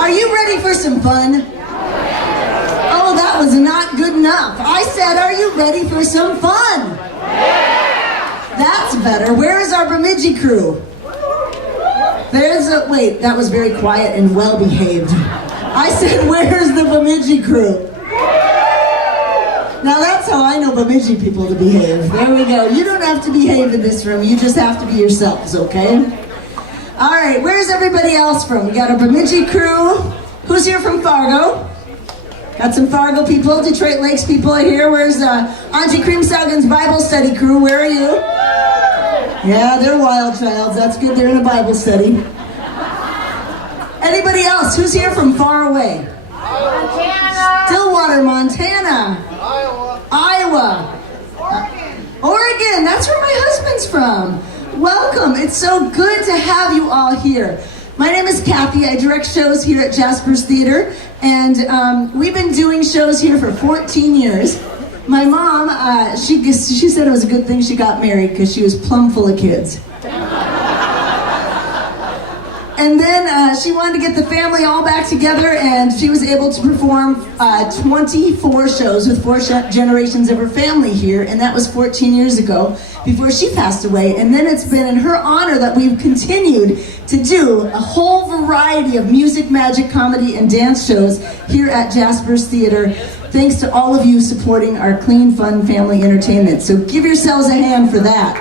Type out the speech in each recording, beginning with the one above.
Are you ready for some fun? Oh, that was not good enough. I said, are you ready for some fun? That's better. Where is our Bemidji crew? Wait, that was very quiet and well-behaved. I said, where's the Bemidji crew? Now that's how I know Bemidji people to behave. There we go. You don't have to behave in this room. You just have to be yourselves, okay? All right, where's everybody else from? We got a Bemidji crew. Who's here from Fargo? Got some Fargo people, Detroit Lakes people are here. Where's Auntie Kreamsaugen's Bible study crew? Where are you? Yeah, they're wild childs. That's good. They're in a Bible study. Anybody else? Who's here from far away? Montana. Stillwater, Montana. Iowa. Oregon. That's where my husband's from. Welcome. It's so good to have you all here. My name is Kathy. I direct shows here at Jasper's Theater, and we've been doing shows here for 14 years. My mom, she said it was a good thing she got married because she was plumb full of kids. And then she wanted to get the family all back together, and she was able to perform 24 shows with 4 generations of her family here, and that was 14 years ago before she passed away. And then it's been in her honor that we've continued to do a whole variety of music, magic, comedy, and dance shows here at Jasper's Theater, thanks to all of you supporting our clean, fun family entertainment. So give yourselves a hand for that.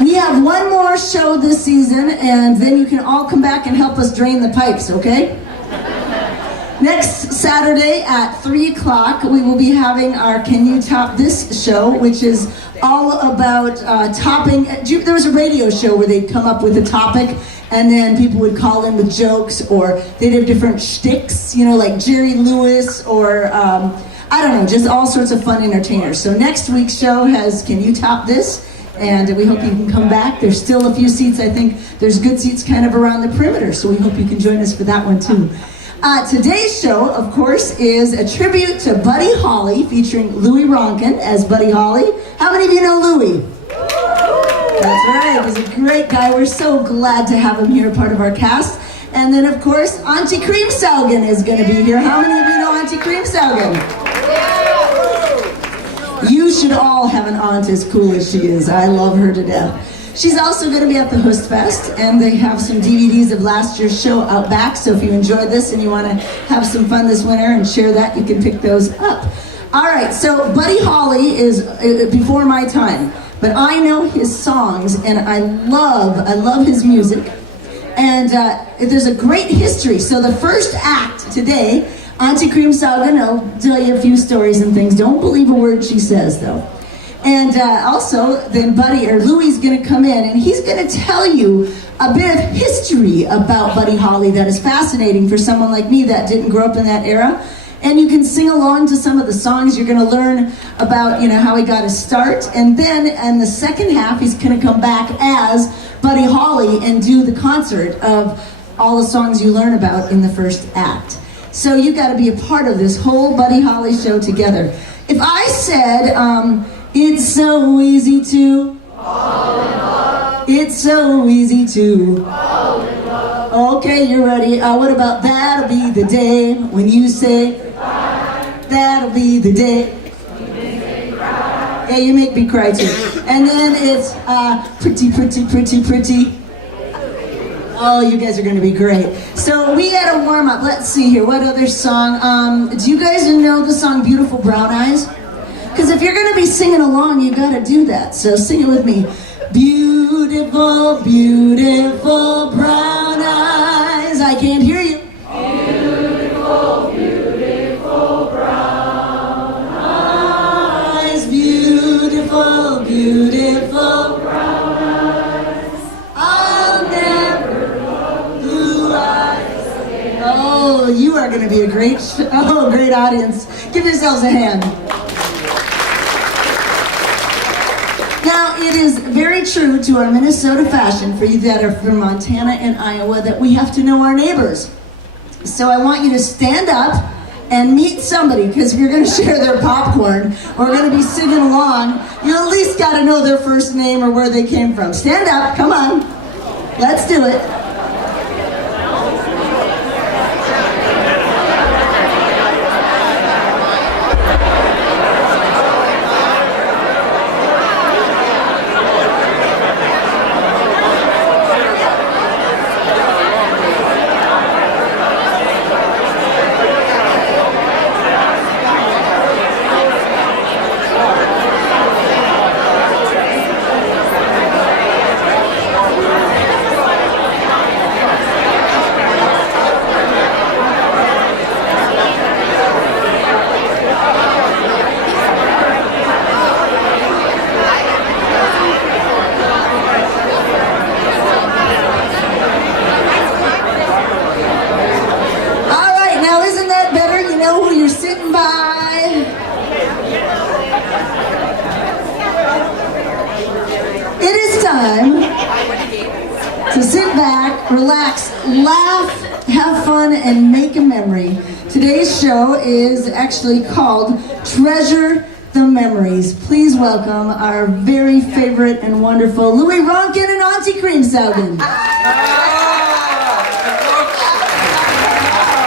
We have one more show this season, and then you can all come back and help us drain the pipes, okay? Next Saturday at 3 o'clock, we will be having our Can You Top This show, which is all about topping. There was a radio show where they'd come up with a topic, and then people would call in with jokes, or they'd have different shticks, you know, like Jerry Lewis, or I don't know, just all sorts of fun entertainers. So next week's show has Can You Top This? And we hope you can come back. There's still a few seats. I think there's good seats kind of around the perimeter, so we hope you can join us for that one too. Today's show, of course, is a tribute to Buddy Holly, featuring Louie Ronkin as Buddy Holly. How many of you know Louie? That's right, he's a great guy. We're so glad to have him here, part of our cast. And then, of course, Auntie Kreamsaugen is going to be here. How many of you know Auntie Kreamsaugen? You should all have an aunt as cool as she is. I love her to death. She's also going to be at the Host Fest, and they have some DVDs of last year's show out back, so if you enjoyed this and you want to have some fun this winter and share that, you can pick those up. All right, so Buddy Holly is before my time, but I know his songs, and I love his music, and there's a great history. So the first act today, Auntie Kreamsaugen, I'll tell you a few stories and things. Don't believe a word she says, though. And also, then Louie's going to come in, and he's going to tell you a bit of history about Buddy Holly that is fascinating for someone like me that didn't grow up in that era. And you can sing along to some of the songs. You're going to learn about, you know, how he got his start. And then in the second half, he's going to come back as Buddy Holly and do the concert of all the songs you learn about in the first act. So you got to be a part of this whole Buddy Holly show together. If I said, it's so easy to fall in love. It's so easy to fall in love. Okay, you're ready. What about that'll be the day when you say goodbye? That'll be the day. You make me cry. Yeah, you make me cry too. And then it's pretty, pretty, pretty, pretty. Oh, you guys are going to be great. So we had a warm-up. Let's see here. What other song? Do you guys know the song Beautiful Brown Eyes? Because if you're going to be singing along, you got to do that. So sing it with me. Beautiful, beautiful brown eyes. I can't hear you. Beautiful, beautiful brown eyes. Beautiful, beautiful brown eyes. I'll never love blue eyes again. Oh, you are going to be a great audience. Give yourselves a hand. Now, it is very true to our Minnesota fashion, for you that are from Montana and Iowa, that we have to know our neighbors. So I want you to stand up and meet somebody, because if you're going to share their popcorn or going to be singing along, you at least got to know their first name or where they came from. Stand up, come on. Let's do it. To sit back, relax, laugh, have fun, and make a memory. Today's show is actually called Treasure the Memories. Please welcome our very favorite and wonderful Lewy Ronkin and Auntie Kreamsaugen.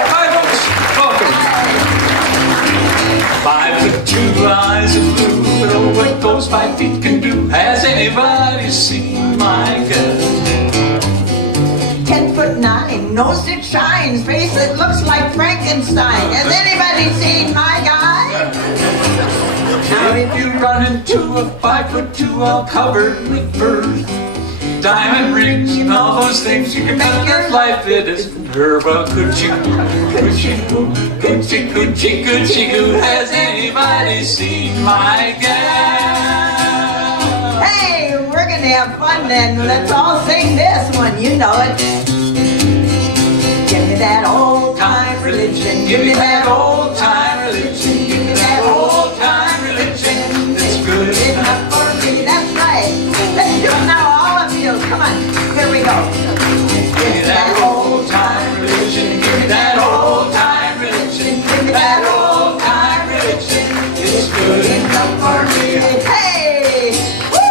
Hi folks, welcome. 5'2" eyes of blue, but oh what those 5 feet can do. Has anybody seen my girl? 10'9", nose that shines, face that looks like Frankenstein. Has anybody seen my guy? Now if you run into a 5'2" all covered with furs, diamond rings and all those things, you can make your life fit as her. Well, coochie coo, has anybody seen my gal? Hey, we're gonna have fun then. Let's all sing this one, you know it. Give me that old time religion. Give me that old time religion. Give me that old time religion. That's good enough for me. That's right. Let's do it now, all of you. Come on, here we go. Give me that old time religion. Give me that old time religion. Give me that old time religion. It's good enough for me. Hey! Woo!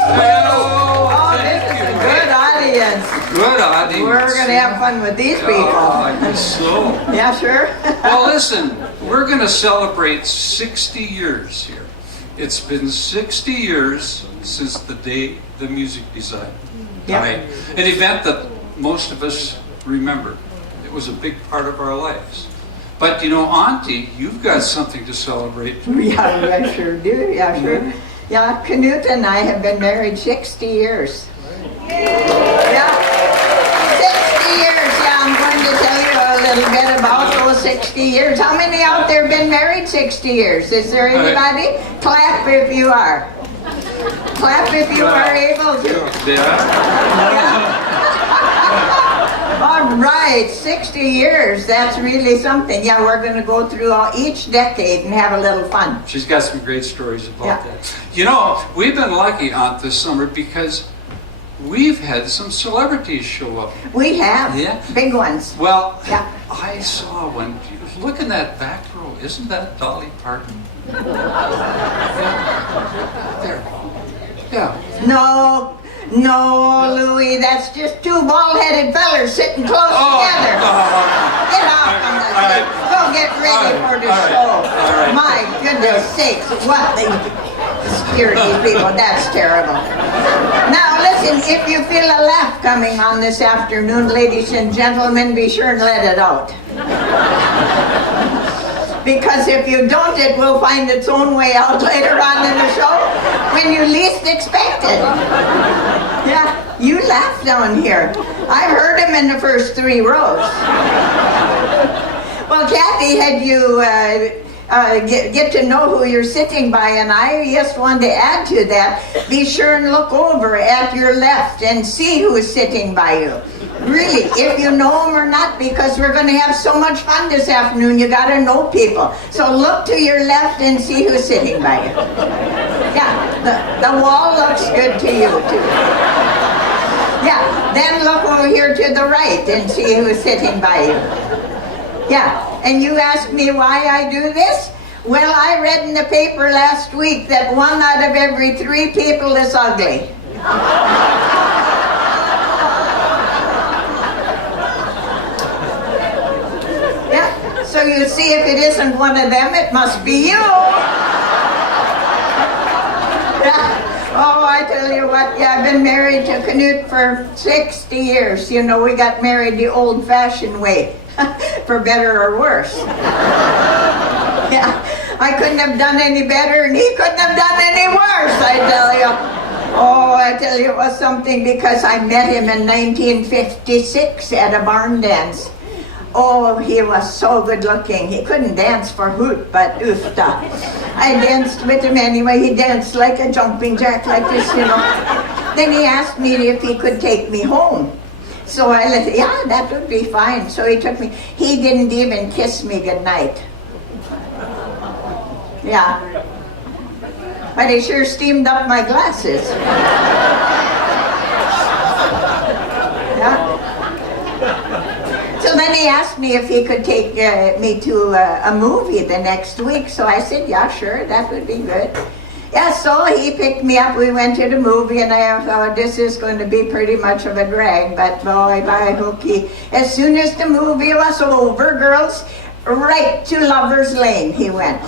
Oh, this is a good audience. Good audience. We're going to have fun with these people. Oh, I guess so. Yeah, sure. Well, listen, we're going to celebrate 60 years here. It's been 60 years since the day the music design. Yeah. Right? An event that most of us remember. It was a big part of our lives. But you know, Auntie, you've got something to celebrate. Yeah, sure do. Yeah, sure. Yeah, Knut and I have been married 60 years. Yeah, 60 years. Yeah, I'm going to tell you a little bit about those 60 years. How many out there been married 60 years? Is there anybody? Clap if you are. Clap if you are able to. Yeah. All right, 60 years, that's really something. Yeah, we're going to go through each decade and have a little fun. She's got some great stories about that. You know, we've been lucky, Aunt, this summer because we've had some celebrities show up. We have. Yeah. Big ones. Well, Yeah. I saw one. Look in that back row. Isn't that Dolly Parton? There. Yeah. No, Louie, that's just two bald-headed fellers sitting close together. Get out from the seat. Go get ready for the show. My goodness sakes, what the security people, that's terrible. Now listen, if you feel a laugh coming on this afternoon, ladies and gentlemen, be sure and let it out. Because if you don't, it will find its own way out later on in the show when you least expect it. Yeah, you laugh down here. I heard him in the first 3 rows. Well, Kathy, had you get to know who you're sitting by, and I just wanted to add to that, be sure and look over at your left and see who's sitting by you. Really, if you know them or not, because we're going to have so much fun this afternoon, you got to know people. So look to your left and see who's sitting by you. Yeah, the wall looks good to you, too. Yeah, then look over here to the right and see who's sitting by you. Yeah, and you ask me why I do this? Well, I read in the paper last week that 1 out of every 3 people is ugly. you see, if it isn't one of them, it must be you. Oh, I tell you what, yeah, I've been married to Knut for 60 years. You know, we got married the old-fashioned way, for better or worse. Yeah, I couldn't have done any better, and he couldn't have done any worse, I tell you. Oh, I tell you, it was something, because I met him in 1956 at a barn dance. Oh, he was so good looking. He couldn't dance for hoot, but oofta. I danced with him anyway. He danced like a jumping jack, like this, you know. Then he asked me if he could take me home. So I said, yeah, that would be fine. So he took me. He didn't even kiss me goodnight. Yeah. But he sure steamed up my glasses. Yeah. So then he asked me if he could take me to a movie the next week. So I said, yeah, sure, that would be good. Yeah, so he picked me up. We went to the movie, and I thought, this is going to be pretty much of a drag. But boy, by hooky, as soon as the movie was over, girls, right to Lover's Lane he went.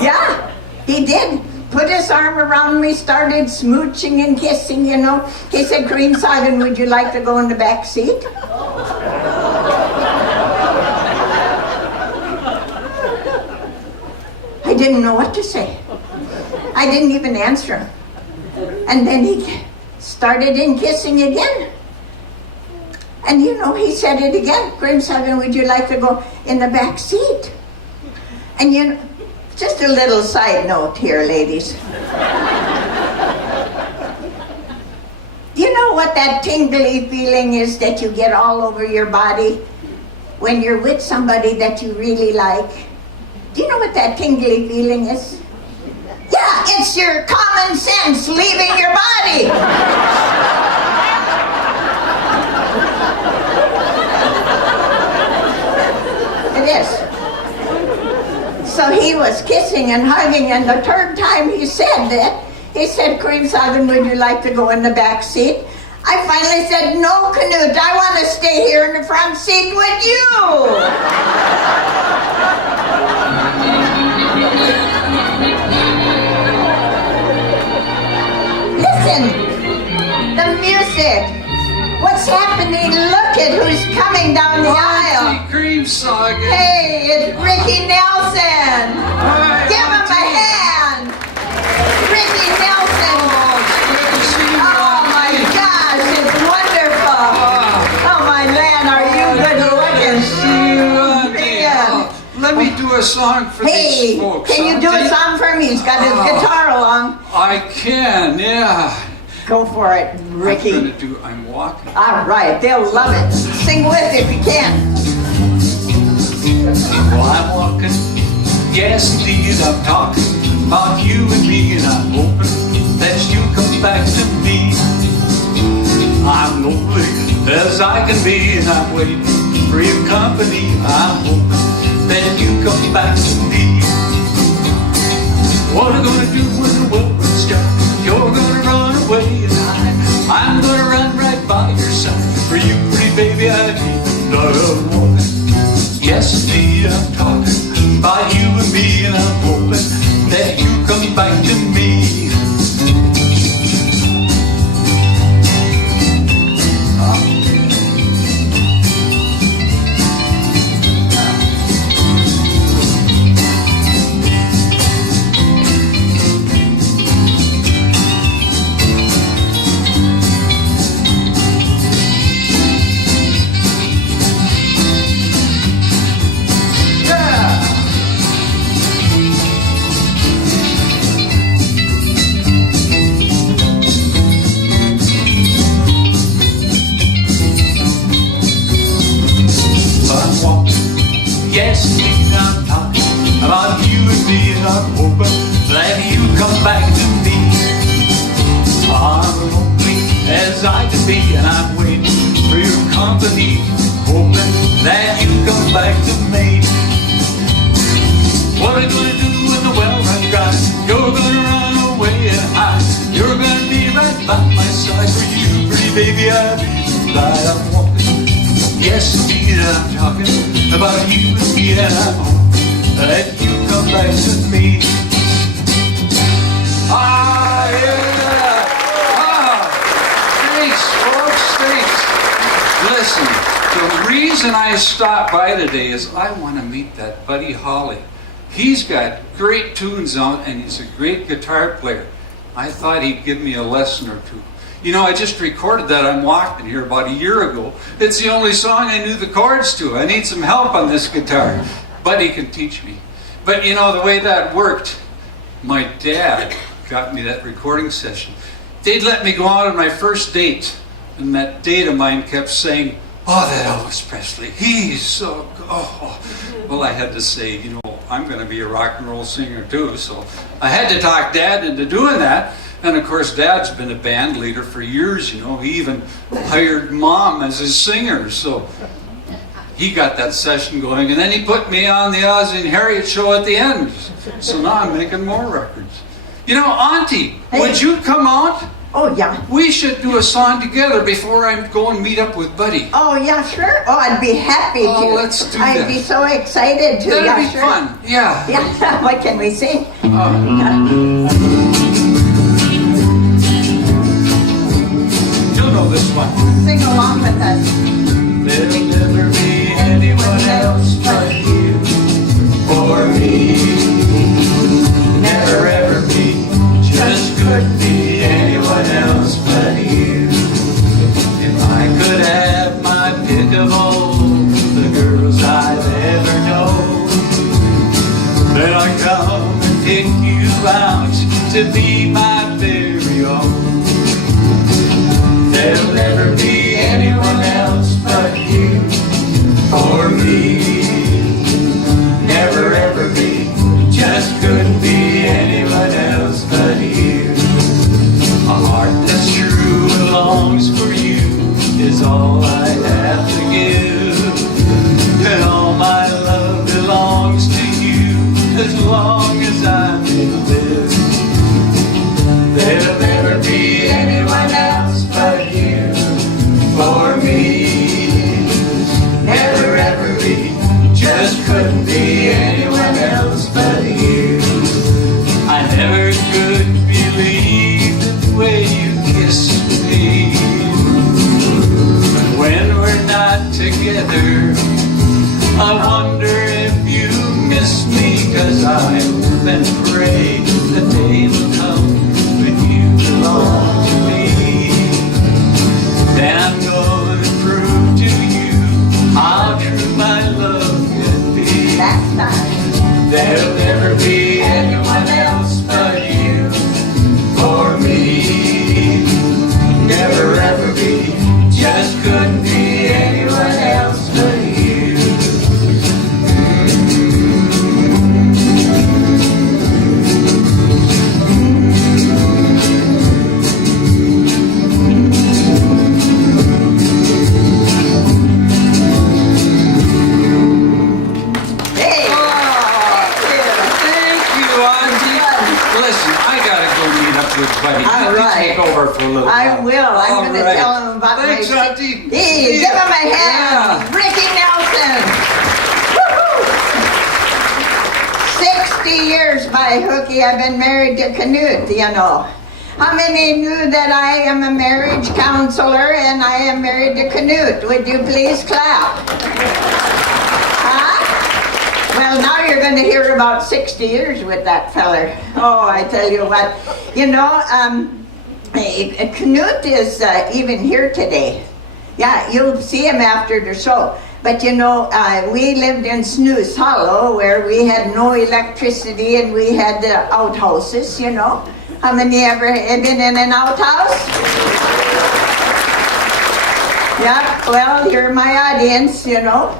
Yeah, he did. Put his arm around me, started smooching and kissing, you know. He said, Kreamsaugen, would you like to go in the back seat? I didn't know what to say. I didn't even answer him. And then he started in kissing again. And you know, he said it again. Kreamsaugen, would you like to go in the back seat? And you know, just a little side note here, ladies. Do you know what that tingly feeling is that you get all over your body when you're with somebody that you really like? Do you know what that tingly feeling is? Yeah, it's your common sense leaving your body. It is. So he was kissing and hugging, and the third time he said that, he said, Kreamsaugen, would you like to go in the back seat? I finally said, no, Knut, I want to stay here in the front seat with you. Listen, the music. What's happening? Look at who's coming down the aisle. Auntie Kreamsaugen. Hey, it's Ricky Nelson. Hi, Give him a Auntie. hand. Ricky Nelson. Good to see you, Oh my Auntie. gosh, it's wonderful. Oh my land, are you good Good to see you, Auntie. looking? Let me do a song for Hey, these folks. can you do a Auntie. song for me? He's got his guitar along. I can, yeah. Go for it, I'm Ricky. gonna do I'm Walking. All right, they'll love it. Sing with if you can. Well, I'm walking, yes indeed, I'm talking about you and me, and I'm hoping that you come back to me. I'm lonely as I can be, and I'm waiting for your company. I'm hoping that you come back to me. What are you gonna do when the world runs down? You're gonna run away, and I'm gonna run right by your side. For you, pretty baby, I need another woman. Yes, indeed, I'm talking about you and me, and I'm hoping that you come back to me. Yes, indeed, I'm talking about you and me, and I'm hoping that you come back to me. I'm lonely as I can be, and I'm waiting for your company, hoping that you come back to me. What are you gonna do when the well runs dry? You're gonna run away and hide. You're gonna be right by my side. For you, pretty baby, I'll be right. I'm walking, Yes, indeed, I'm talking about you and me, and I'm hoping that you come back with me. Ah, yeah! Ah, thanks, folks, thanks. Listen, the reason I stopped by today is I want to meet that Buddy Holly. He's got great tunes on, and he's a great guitar player. I thought he'd give me a lesson or two. You know, I just recorded that on Walkman here about a year ago. It's the only song I knew the chords to. I need some help on this guitar. Buddy can teach me. But you know, the way that worked, my dad got me that recording session. They'd let me go out on my first date, and that date of mine kept saying, "Oh, that Elvis Presley, he's so good." Oh. Well, I had to say, you know, I'm going to be a rock and roll singer too, so I had to talk Dad into doing that. And of course, Dad's been a band leader for years, you know. He even hired Mom as his singer, so he got that session going. And then he put me on the Ozzie and Harriet show at the end. So now I'm making more records. You know, Auntie, would you come out? Oh, yeah. We should do a song together before I go and meet up with Buddy. Oh, yeah, sure. Oh, I'd be happy to. Oh, let's do that. I'd be so excited to. That'd be sure. fun. Yeah. Yeah. What can we sing? You'll know this one. Sing along with us. There'll never be anyone else but you or me. Never ever be. Just couldn't be anyone else but you. If I could have my pick of all the girls I've ever known, then I'd come and pick you out to be my very own. There'll never be anyone else but you or me. Never ever be. Just couldn't be anyone else but you. A heart that's true and longs for you is all I have to give. And all my love belongs to you as long as I may live. There'll never be anyone else but you for me. Never ever be. Just couldn't be anyone else but you. I never could believe the way you kissed me. But when we're not together, I wonder if you miss me. 'Cause I hope and pray the day will come when you belong to me. Then I'm going to prove to you how true my love can be. That's time. There'll never be anyone else but you for me. Never ever be. Just couldn't be anyone else but you. Hey. Thank you, Auntie. Listen, I gotta go meet up with Buddy. All You right. take over for a little while. I will. I'm going to All right. tell him about Thanks, my... Auntie. Hey, give him a hand. Yeah. Ricky Nelson. Woo-hoo. 60 years by hooky I've been married to Canute, you know. How many knew that I am a marriage counselor and I am married to Canute? Would you please clap? Huh? Well, now you're going to hear about 60 years with that feller. Oh, I tell you what. You know, Canute is even here today. Yeah, you'll see him after the show. But you know, we lived in Snooze Hollow where we had no electricity and we had outhouses, you know. How many ever been in an outhouse? Yeah, well, you're my audience, you know.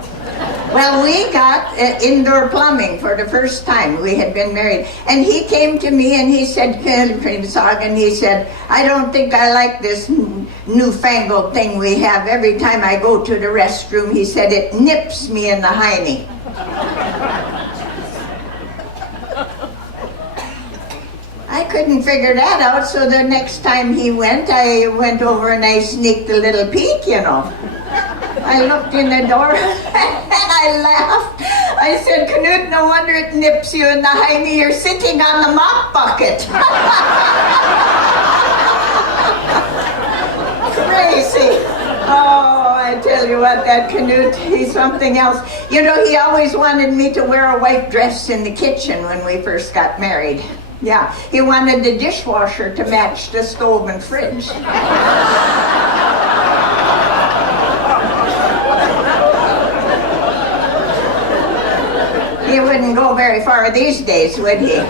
Well, we got indoor plumbing for the first time. We had been married. And he came to me and he said, Auntie Kreamsaugen, he said, I don't think I like this newfangled thing we have. Every time I go to the restroom, he said, it nips me in the hiney. I couldn't figure that out, so the next time he went, I went over and I sneaked a little peek, you know. I looked in the door and I laughed. I said, Knut, no wonder it nips you in the hiney. You're sitting on the mop bucket. Crazy. Oh, I tell you what, that Knut, he's something else. You know, he always wanted me to wear a white dress in the kitchen when we first got married. Yeah, he wanted the dishwasher to match the stove and fridge. He wouldn't go very far these days, would he?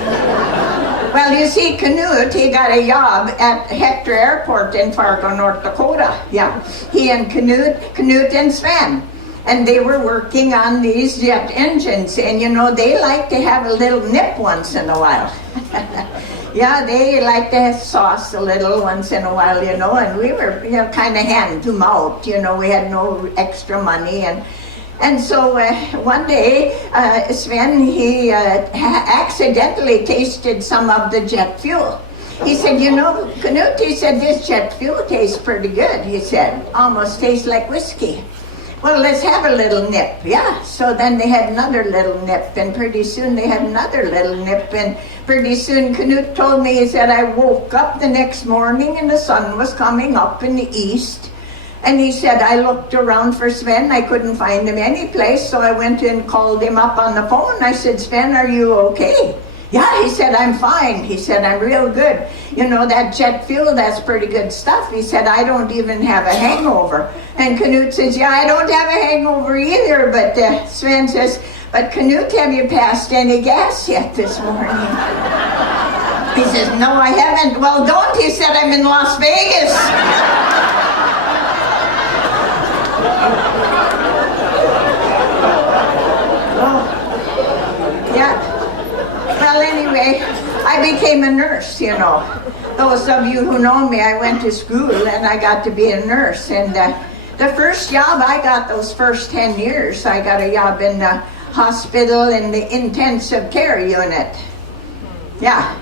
Well, you see, Knut, he got a job at Hector Airport in Fargo, North Dakota. Yeah, he and Knut and Sven. And they were working on these jet engines. And, you know, they like to have a little nip once in a while. Yeah, they like to sauce a little once in a while, you know. And we were, you know, kind of hand to mouth. You know, we had no extra money. And so one day, Sven, he accidentally tasted some of the jet fuel. He said, you know, Knut, he said, this jet fuel tastes pretty good, he said. Almost tastes like whiskey. Well, let's have a little nip. Yeah, so then they had another little nip, and pretty soon they had another little nip, and pretty soon Knut told me, he said, I woke up the next morning and the sun was coming up in the east. And he said, I looked around for Sven. I couldn't find him any place, so I went and called him up on the phone. I said, Sven, are you okay? Yeah, he said, I'm fine. He said, I'm real good. You know, that jet fuel, that's pretty good stuff. He said, I don't even have a hangover. And Knut says, yeah, I don't have a hangover either. But Sven says, but Knut, have you passed any gas yet this morning? He says, no, I haven't. Well, don't. He said, I'm in Las Vegas. Yeah. Well, anyway, I became a nurse, you know. Those of you who know me, I went to school and I got to be a nurse. And the first job I got, those first 10 years, I got a job in the hospital in the intensive care unit. Yeah.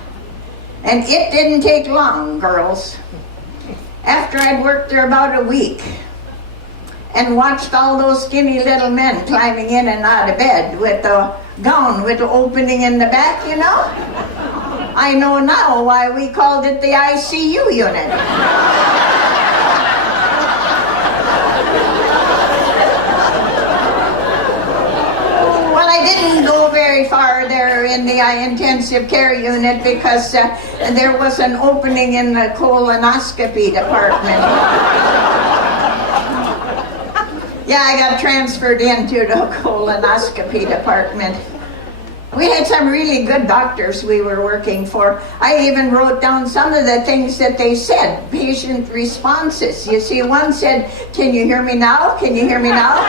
And it didn't take long, girls. After I'd worked there about a week, and watched all those skinny little men climbing in and out of bed with a gown with an opening in the back, you know? I know now why we called it the ICU unit. Well, I didn't go very far there in the intensive care unit because there was an opening in the colonoscopy department. Yeah, I got transferred into the colonoscopy department. We had some really good doctors we were working for. I even wrote down some of the things that they said, patient responses. You see, one said, can you hear me now? Can you hear me now?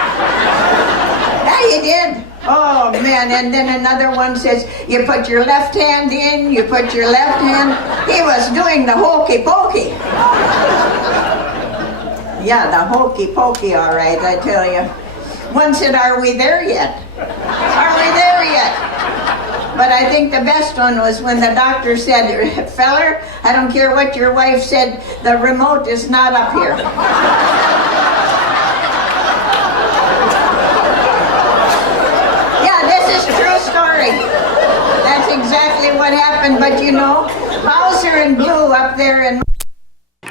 Yeah, you did. Oh, man. And then another one says, you put your left hand in, you put your left hand. He was doing the hokey pokey. Yeah, the hokey pokey, all right, I tell you. One said, are we there yet? Are we there yet? But I think the best one was when the doctor said, feller, I don't care what your wife said, the remote is not up here. Yeah, this is a true story. That's exactly what happened, but you know, Bowser and Blue up there in...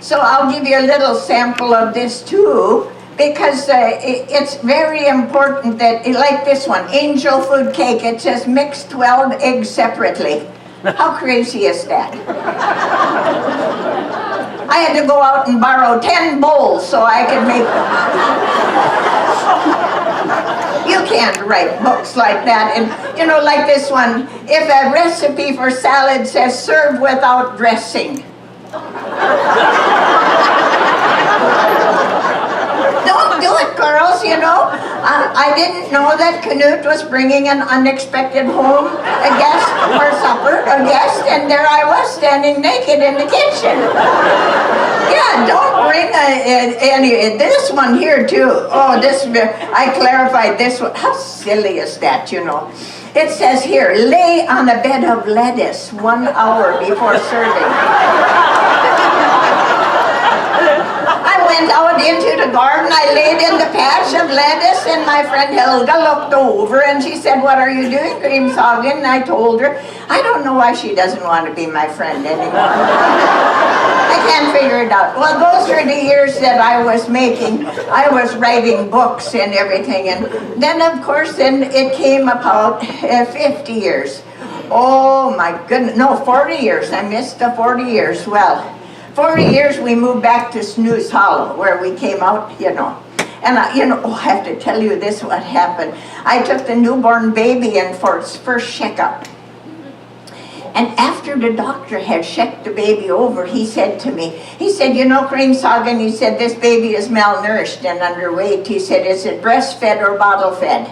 So I'll give you a little sample of this too, because it's very important that, like this one, angel food cake, it says mix 12 eggs separately. How crazy is that? I had to go out and borrow 10 bowls so I could make them. You can't write books like that. And, you know, like this one, if a recipe for salad says serve without dressing. Don't do it, girls, you know. I didn't know that Knut was bringing an unexpected home, a guest for supper, a guest, and there I was standing naked in the kitchen. Yeah, don't bring any, this one here too. Oh, this, I clarified this one. How silly is that, you know? It says here, lay on a bed of lettuce 1 hour before serving. I went out out into the garden. I laid in the patch of lettuce, and my friend Helga looked over and she said, "What are you doing, Kreamsaugen?" And I told her, I don't know why she doesn't want to be my friend anymore. I can't figure it out. Well, those were the years that I was writing books and everything. And then, of course, then it came about 50 years. Oh my goodness, no, 40 years. I missed the 40 years. Well, 40 years we moved back to Snooze Hollow, where we came out, you know. And I have to tell you this, what happened. I took the newborn baby in for its first checkup. And after the doctor had checked the baby over, he said to me, he said, "You know, Kreamsaugen," he said, "this baby is malnourished and underweight." He said, "Is it breastfed or bottle fed?"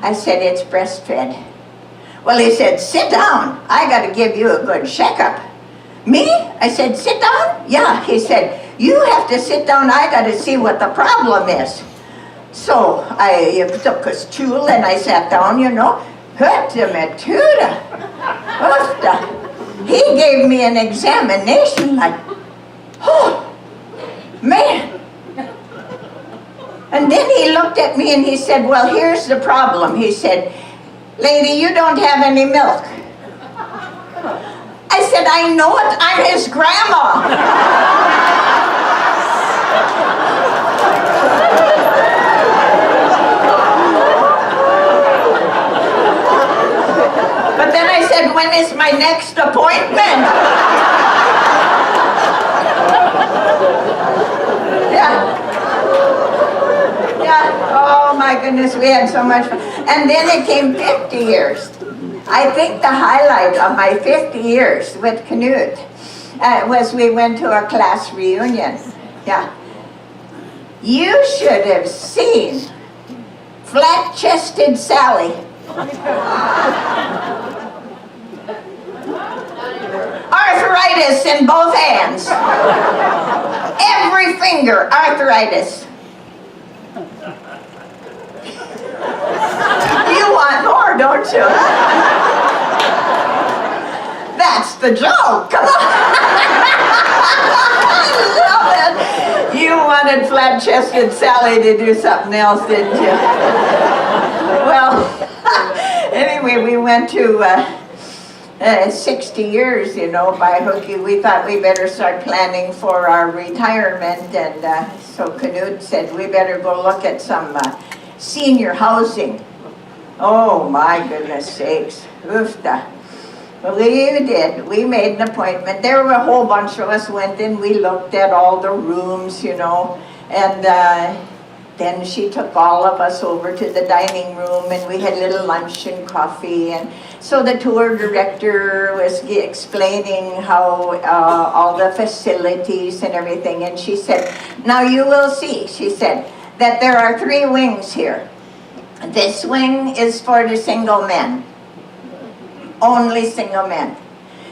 I said, "It's breastfed." Well, he said, "Sit down. I got to give you a good checkup." Me? I said, "Sit down?" Yeah. He said, "You have to sit down. I got to see what the problem is." So I took a stool and I sat down, you know. Hutta-matuda. He gave me an examination like, oh, man. And then he looked at me and he said, "Well, here's the problem." He said, "Lady, you don't have any milk." I said, "I know it. I'm his grandma." But then I said, "When is my next appointment?" Yeah. Oh my goodness, we had so much fun. And then it came 50 years. I think the highlight of my 50 years with Knut was we went to a class reunion. Yeah. You should have seen flat-chested Sally. Arthritis in both hands. Every finger, arthritis. You want more, don't you? That's the joke. Come on. I love it. You wanted flat-chested Sally to do something else, didn't you? Well, anyway, we went to 60 years, you know, by hooky. We thought we better start planning for our retirement, and so Knut said we better go look at some senior housing. Oh my goodness sakes. Oofta. We did. We made an appointment. There were a whole bunch of us went in. We looked at all the rooms, you know, and then she took all of us over to the dining room, and we had a little lunch and coffee. And so the tour director was explaining how all the facilities and everything. And she said, "Now you will see," she said, "that there are 3 wings here. This wing is for the single men. Only single men.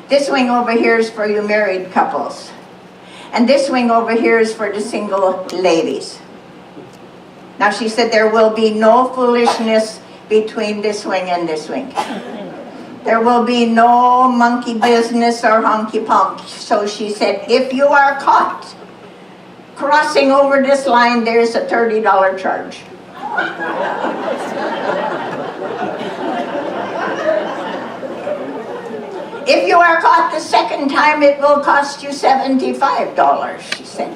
This wing over here is for you married couples. And this wing over here is for the single ladies." Now she said there will be no foolishness between this wing and this wing. There will be no monkey business or honky-ponk. So she said, if you are caught crossing over this line, there's a $30 charge. If you are caught the second time, it will cost you $75, she said.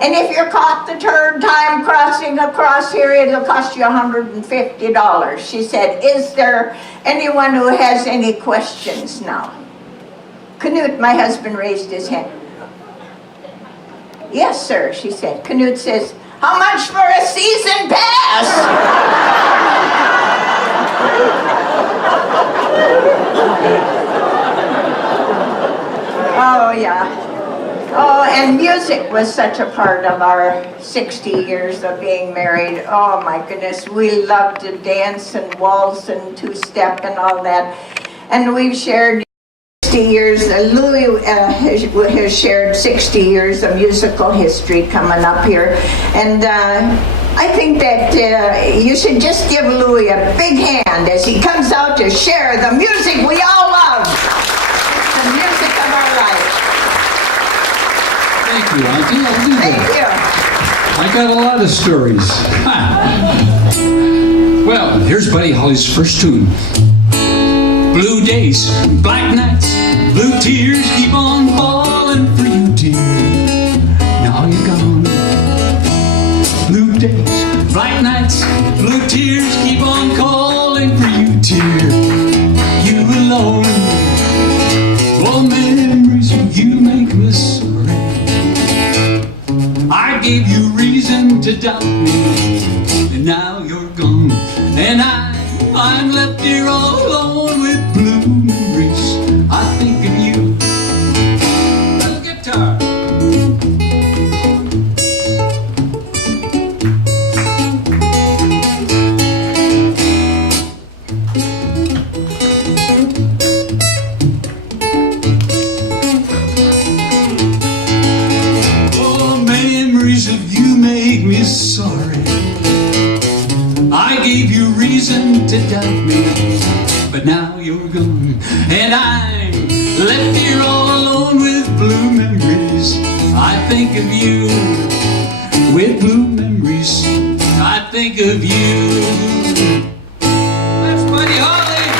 And if you're caught the third time crossing across here, it'll cost you $150. She said, is there anyone who has any questions now? Knut, my husband, raised his hand. Yes, sir, she said. Knut says, how much for a season pass? Oh, yeah. Oh, and music was such a part of our 60 years of being married. Oh, my goodness. We loved to dance and waltz and two-step and all that. And we've shared 60 years. Louis has shared 60 years of musical history coming up here. And I think that you should just give Louis a big hand as he comes out to share the music we all love. The music of our life. Thank you, Auntie. I'll do Thank that. you. I got a lot of stories. Well, here's Buddy Holly's first tune. Blue days, black nights, blue tears keep on falling for you, dear. Now you're gone. Blue days, black nights, blue tears keep on calling for you, dear. You alone. Oh, memories you make me sorry. I gave you reason to doubt me, and now you're gone. And I'm left here all alone with blue memories. I think of you. Little guitar. Oh, memories of you make me sorry. I gave you reason to doubt me, but now you're gone, and I'm left here all alone with blue memories. I think of you with blue memories. I think of you. That's Buddy Holly.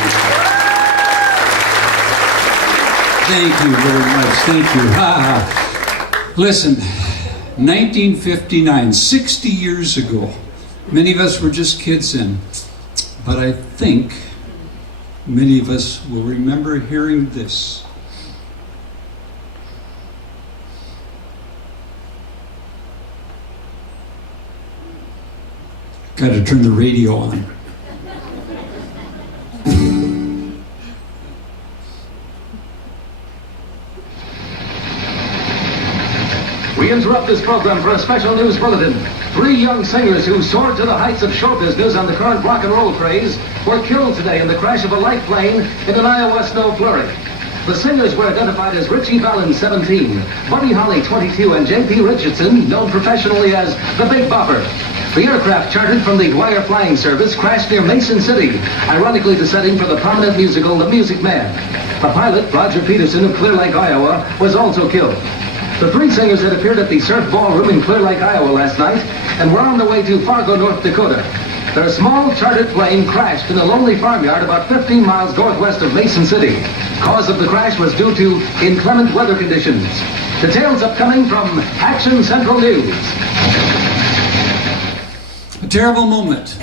Thank you very much. Thank you. Listen, 1959, 60 years ago. Many of us were just kids then, but I think many of us will remember hearing this. Got to turn the radio on. We interrupt this program for a special news bulletin. 3 young singers who soared to the heights of show business on the current rock and roll craze were killed today in the crash of a light plane in an Iowa snow flurry. The singers were identified as Richie Valens, 17, Buddy Holly, 22, and J.P. Richardson, known professionally as the Big Bopper. The aircraft chartered from the Dwyer Flying Service crashed near Mason City, ironically the setting for the prominent musical The Music Man. The pilot, Roger Peterson of Clear Lake, Iowa, was also killed. The 3 singers had appeared at the Surf Ballroom in Clear Lake, Iowa last night and were on their way to Fargo, North Dakota. Their small chartered plane crashed in a lonely farmyard about 15 miles northwest of Mason City. Cause of the crash was due to inclement weather conditions. Details upcoming from Action Central News. A terrible moment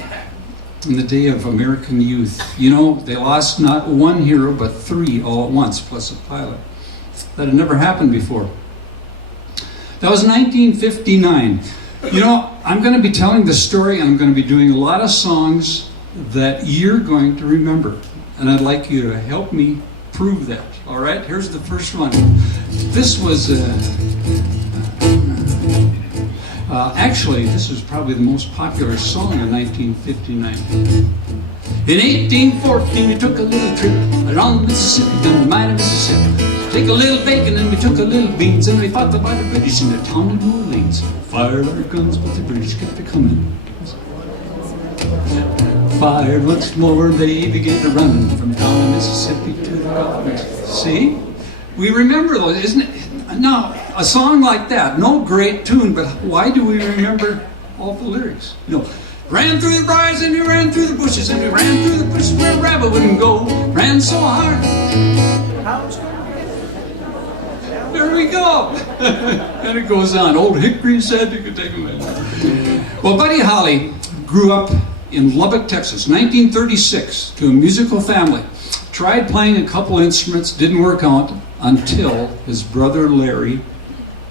in the day of American youth. You know, they lost not one hero, but 3 all at once, plus a pilot. That had never happened before. That was 1959. You know, I'm going to be telling the story, and I'm going to be doing a lot of songs that you're going to remember. And I'd like you to help me prove that. All right, here's the first one. This was, actually, this was probably the most popular song in 1959. In 1814, we took a little trip around Mississippi, down the mighty Mississippi. Take a little bacon and we took a little beans, and we fought the British in their town of New Orleans. Fired our guns, but the British kept a coming. Fired once more, they began to run from down in Mississippi to the Gulf. See? We remember those, isn't it? Now, a song like that, no great tune, but why do we remember all the lyrics? You know, ran through the briars and we ran through the bushes, and we ran through the bushes where a rabbit wouldn't go. Ran so hard. There we go. And it goes on. Old Hickory said you could take a minute. Well, Buddy Holly grew up in Lubbock, Texas, 1936, to a musical family. Tried playing a couple instruments, didn't work out until his brother Larry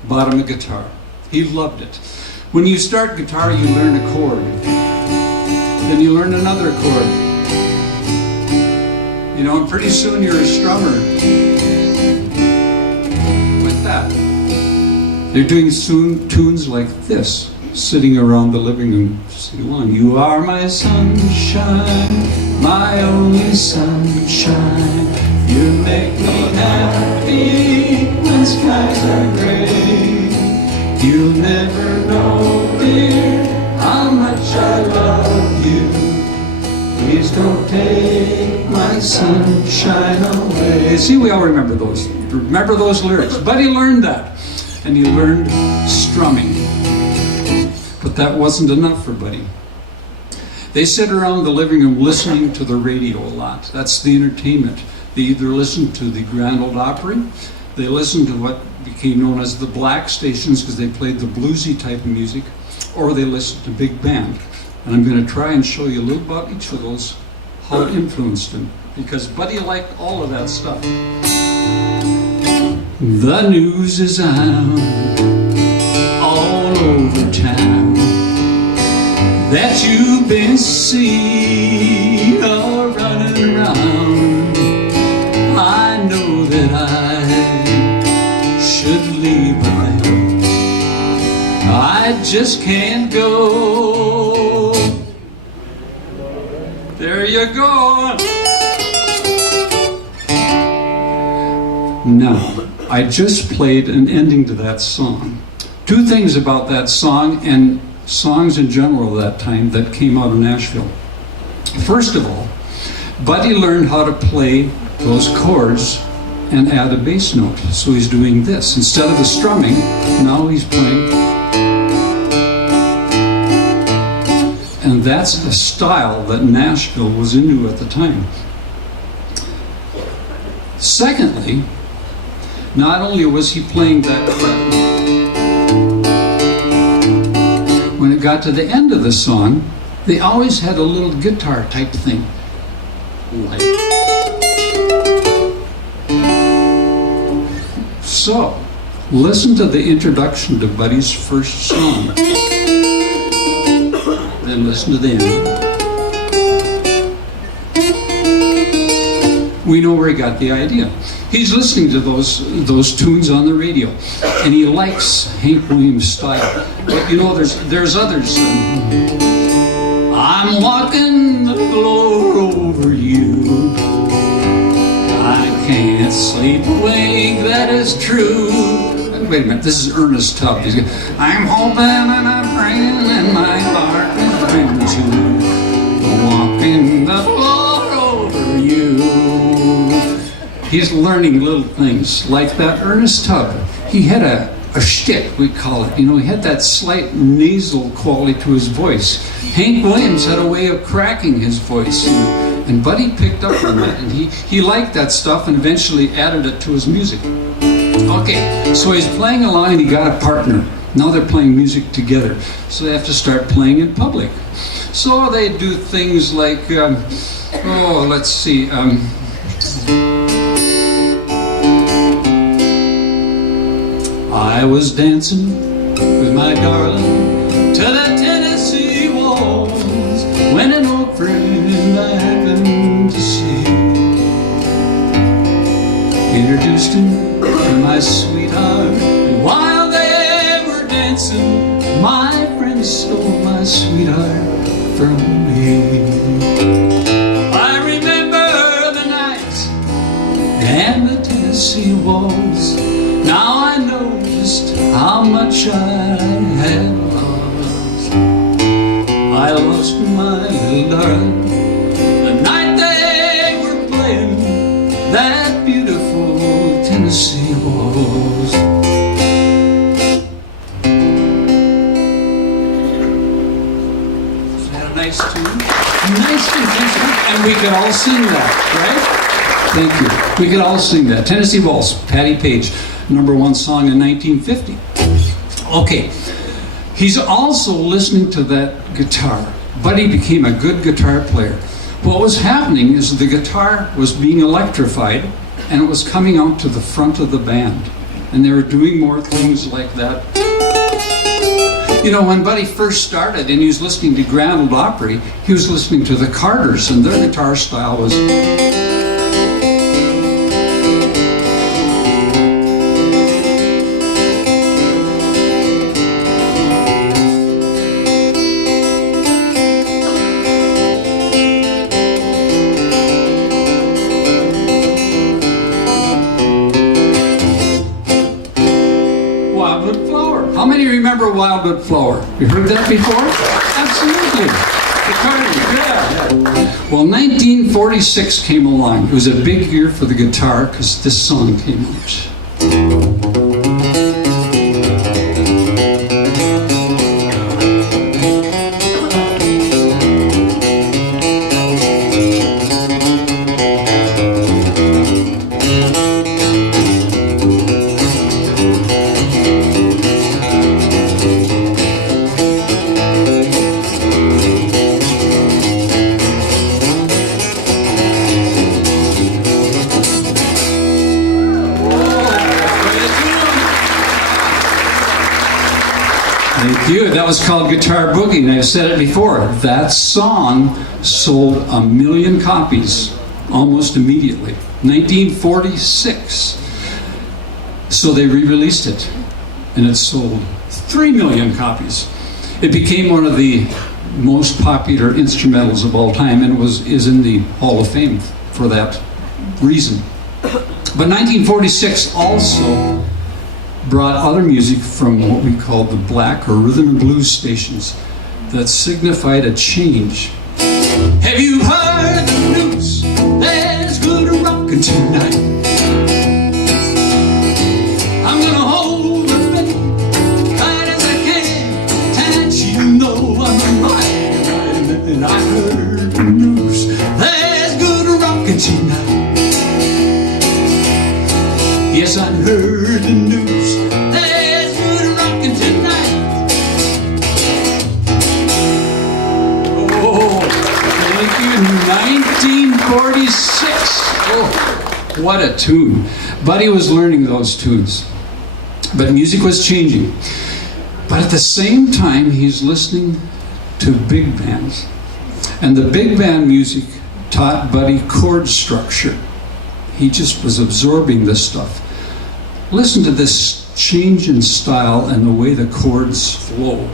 bought him a guitar. He loved it. When you start guitar, you learn a chord. Then you learn another chord. You know, and pretty soon you're a strummer. With that. They're doing tunes like this, sitting around the living room, sing along. You are my sunshine, my only sunshine. You make me happy when skies are gray. You'll never know, dear, how much I love you. Please don't take my sunshine away. See, we all remember those. Remember those lyrics. Buddy learned that. and he learned strumming. But that wasn't enough for Buddy. They sit around the living room listening to the radio a lot. That's the entertainment. They either listen to the Grand Ole Opry, they listen to what became known as the black stations because they played the bluesy type of music, or they listen to big band. And I'm going to try and show you a little about each of those, how it influenced him, because Buddy liked all of that stuff. The news is out all over town that you've been seen running around. I know that I should leave, but I just can't go. There you go. Now, I just played an ending to that song. Two things about that song and songs in general that time that came out of Nashville. First of all, Buddy learned how to play those chords and add a bass note. So he's doing this. Instead of the strumming, now he's playing. And that's the style that Nashville was into at the time. Secondly, not only was he playing that, when it got to the end of the song, they always had a little guitar type thing. Like. So, listen to the introduction to Buddy's first song. Then listen to the end. We know where he got the idea. He's listening to those tunes on the radio, and he likes Hank Williams' style. But you know, there's others. I'm walking the floor over you. I can't sleep awake, that is true. Wait a minute, this is Ernest Tubb. He's going, I'm hoping and I'm praying and my heart is written to walking the floor over you. He's learning little things like that Ernest Tubb. He had a shtick, we call it. You know, he had that slight nasal quality to his voice. Hank Williams had a way of cracking his voice, and Buddy picked up on that, and he liked that stuff and eventually added it to his music. Okay, so he's playing along and he got a partner. Now they're playing music together, so they have to start playing in public. So they do things like, let's see. I was dancing with my darling to the Tennessee walls when an old friend I happened to see introduced him to my sweetheart, and while they were dancing, my friend stole my sweetheart from me. I remember the nights and the Tennessee walls. Now I know just how much I had lost. I lost my little darling the night they were playing that beautiful Tennessee waltz. Isn't that a nice tune? Nice tune, and we could all sing that, right? Thank you. We could all sing that. Tennessee Waltz, Patty Page. #1 song in 1950. Okay, he's also listening to that guitar. Buddy became a good guitar player. What was happening is the guitar was being electrified and it was coming out to the front of the band. And they were doing more things like that. You know, when Buddy first started and he was listening to Grand Ole Opry, he was listening to the Carters, and their guitar style was... Remember Wildwood Flower? You heard that before? Absolutely. The Carters, yeah. Well, 1946 came along. It was a big year for the guitar because this song came out. Thank you. That was called Guitar Boogie, and I've said it before. That song sold 1 million copies almost immediately. 1946. So they re-released it, and it sold 3 million copies. It became one of the most popular instrumentals of all time, and is in the Hall of Fame for that reason. But 1946 also brought other music from what we call the black or rhythm and blues stations that signified a change. Have you heard the news? There's good rockin' tonight. I'm gonna hold the baby tight as I can, and you know I'm right. And I heard the news. There's good rockin' tonight. Yes, I heard the news. There's good rockin' tonight. Oh, thank you. 1946. Oh, what a tune. Buddy was learning those tunes. But music was changing. But at the same time, he's listening to big bands. And the big band music taught Buddy chord structure. He just was absorbing this stuff. Listen to this change in style and the way the chords flow.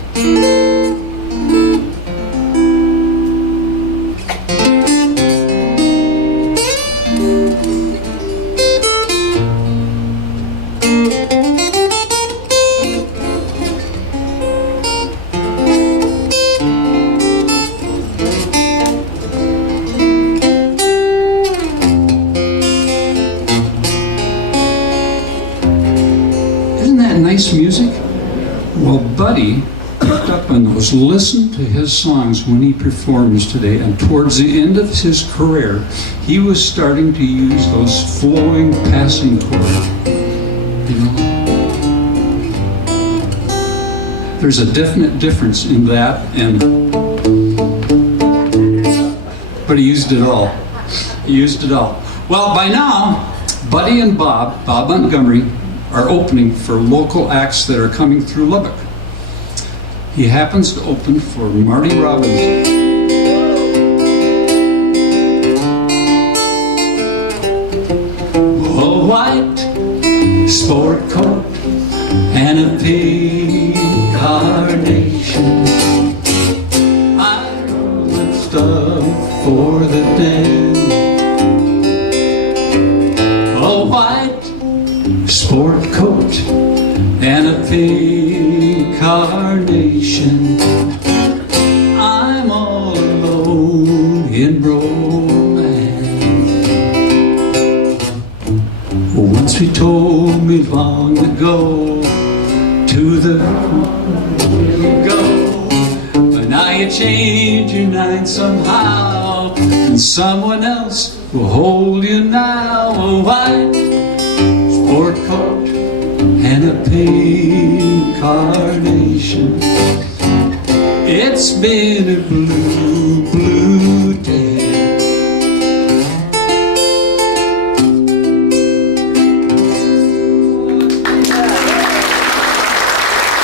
Nice music? Well, Buddy picked up on those. Listen to his songs when he performs today, and towards the end of his career, he was starting to use those flowing passing chords. You know? There's a definite difference in that, but he used it all. He used it all. Well, by now, Buddy and Bob Montgomery, are opening for local acts that are coming through Lubbock. He happens to open for Marty Robbins. A white sport coat and a pink carnation. I was up for the dance. A white sport coat and a pink carnation. I'm all alone in romance. Once we told me long ago to the go, but now you change your mind somehow, and someone else will hold you now. A white sport coat and a pink carnation. It's been a blue, blue day.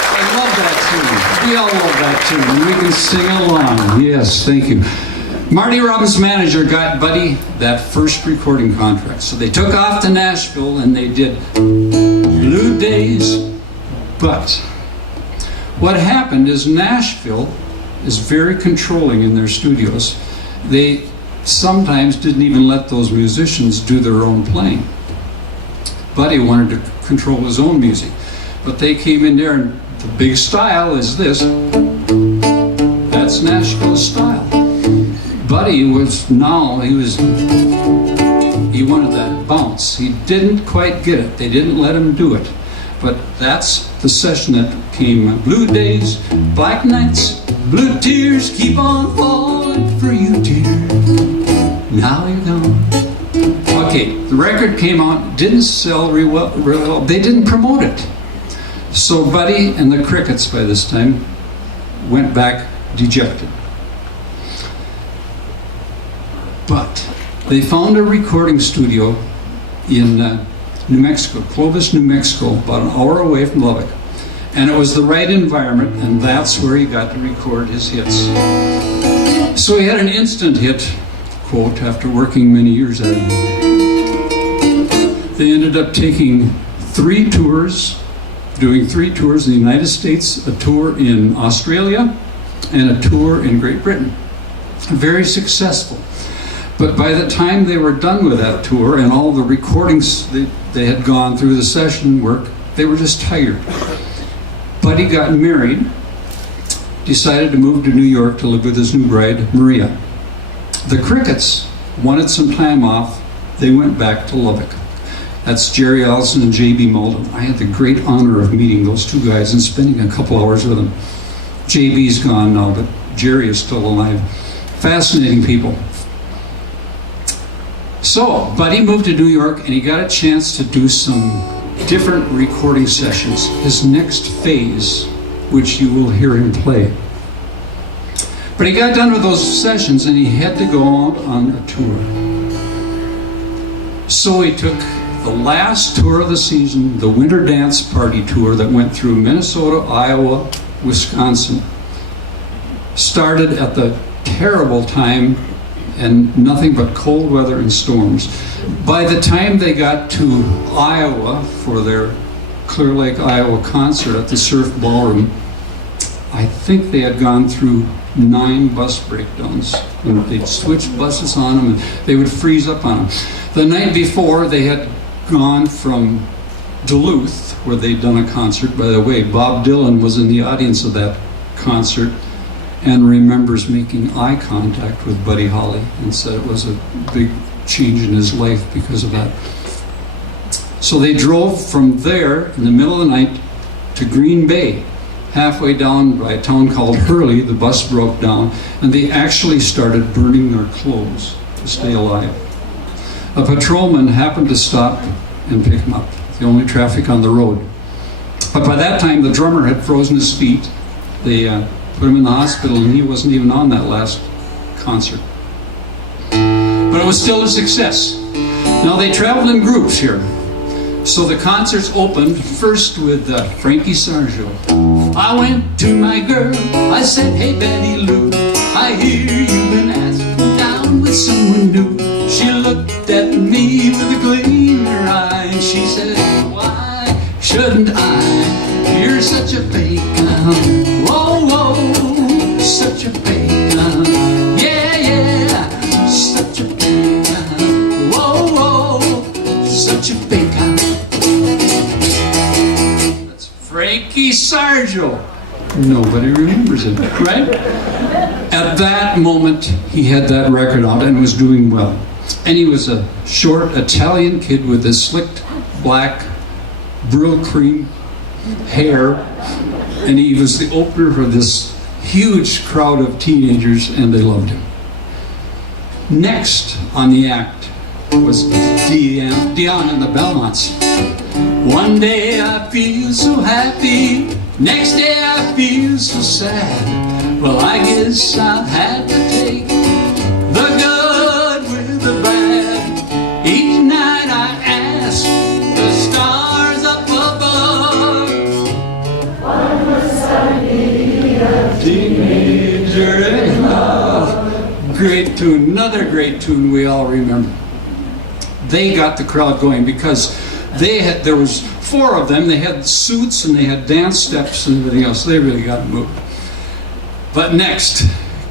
I love that tune. We all love that tune, and we can sing along. Yes, thank you. Marty Robbins' manager got Buddy that first recording contract. So they took off to Nashville and they did Blue Days. But what happened is Nashville is very controlling in their studios. They sometimes didn't even let those musicians do their own playing. Buddy wanted to control his own music. But they came in there, and the big style is this. That's Nashville style. Buddy he wanted that bounce. He didn't quite get it. They didn't let him do it. But that's the session that came. Blue days, black nights, blue tears keep on falling for you, dear. Now you're gone. Okay, the record came out, didn't sell real well. They didn't promote it. So Buddy and the Crickets by this time went back dejected. But they found a recording studio in New Mexico, Clovis, New Mexico, about an hour away from Lubbock. And it was the right environment, and that's where he got to record his hits. So he had an instant hit, quote, after working many years at it. They ended up taking 3 tours, doing 3 tours in the United States, a tour in Australia, and a tour in Great Britain. Very successful. But by the time they were done with that tour and all the recordings they had gone through, the session work, they were just tired. Buddy got married, decided to move to New York to live with his new bride, Maria. The Crickets wanted some time off. They went back to Lubbock. That's Jerry Allison and J.B. Malden. I had the great honor of meeting those 2 guys and spending a couple hours with them. J.B.'s gone now, but Jerry is still alive. Fascinating people. So, Buddy moved to New York and he got a chance to do some different recording sessions. His next phase, which you will hear him play. But he got done with those sessions and he had to go out on a tour. So he took the last tour of the season, the Winter Dance Party Tour that went through Minnesota, Iowa, Wisconsin. Started at the terrible time and nothing but cold weather and storms. By the time they got to Iowa for their Clear Lake, Iowa concert at the Surf Ballroom, I think they had gone through 9 bus breakdowns. And they'd switch buses on them and they would freeze up on them. The night before, they had gone from Duluth, where they'd done a concert. By the way, Bob Dylan was in the audience of that concert and remembers making eye contact with Buddy Holly and said it was a big change in his life because of that. So they drove from there in the middle of the night to Green Bay. Halfway down by a town called Hurley, the bus broke down and they actually started burning their clothes to stay alive. A patrolman happened to stop and pick him up, the only traffic on the road. But by that time, the drummer had frozen his feet. They put him in the hospital and he wasn't even on that last concert. But it was still a success. Now they traveled in groups here. So the concerts opened first with Frankie Sargio. I went to my girl, I said, hey Betty Lou, I hear you've been asking down with someone new. She looked at me with a gleam in her eye and she said, why shouldn't I? You're such a bacon. Whoa, whoa, such a bacon. Yeah, yeah, such a bacon. Whoa, whoa, such a bacon. That's Frankie Sargio. Nobody remembers it, right? At that moment, he had that record out and was doing well. And he was a short Italian kid with this slicked black Brill cream hair, and he was the opener for this huge crowd of teenagers, and they loved him. Next on the act was Dion and the Belmonts. One day I feel so happy, next day I feel so sad. Well, I guess I've had to take the good with the bad. Each night I ask the stars up above, why must I be a teenager in love? Great tune, another great tune we all remember. They got the crowd going because there was 4 of them. They had suits and they had dance steps and everything else. They really got moved. But next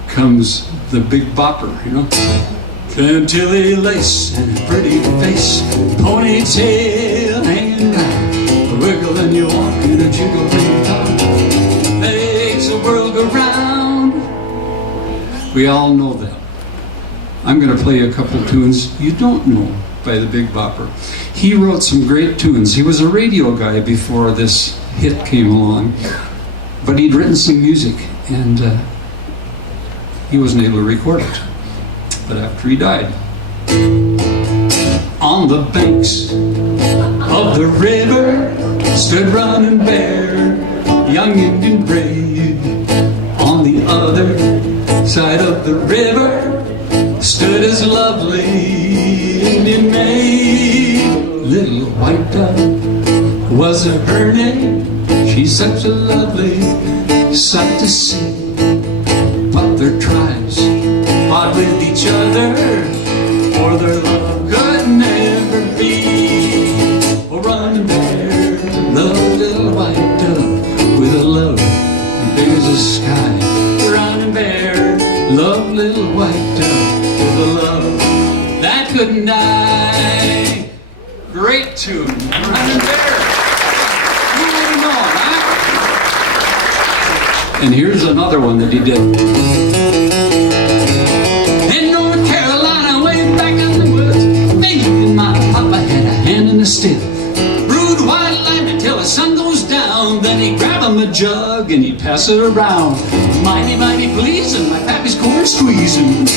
comes the Big Bopper, you know. Chantilly lace and a pretty face, ponytail hanging down, a wiggle and you walk in a jiggling top, makes the world go round. We all know that. I'm going to play a couple tunes you don't know by the Big Bopper. He wrote some great tunes. He was a radio guy before this hit came along, but he'd written some music and he wasn't able to record it. But after he died, on the banks of the river stood Running Bear, young Indian brave. On the other side of the river stood his lovely Indian maid. Little White Dove was her name. She's such a lovely sight to see. But their tribes fought with each other, for their love could never be. Oh, running bear, love a little white dove with a love big as the sky. Running bear, love little white dove with a love that couldn't die. Great tune, Running Bear. Who would have known, huh? And here's another one that he did. In North Carolina, way back in the woods, me and my papa had a hand in the still. Brewed white lightning till the sun goes down. Then he'd grab him a jug and he'd pass it around. Mighty, mighty pleasing, my pappy's corn squeezing.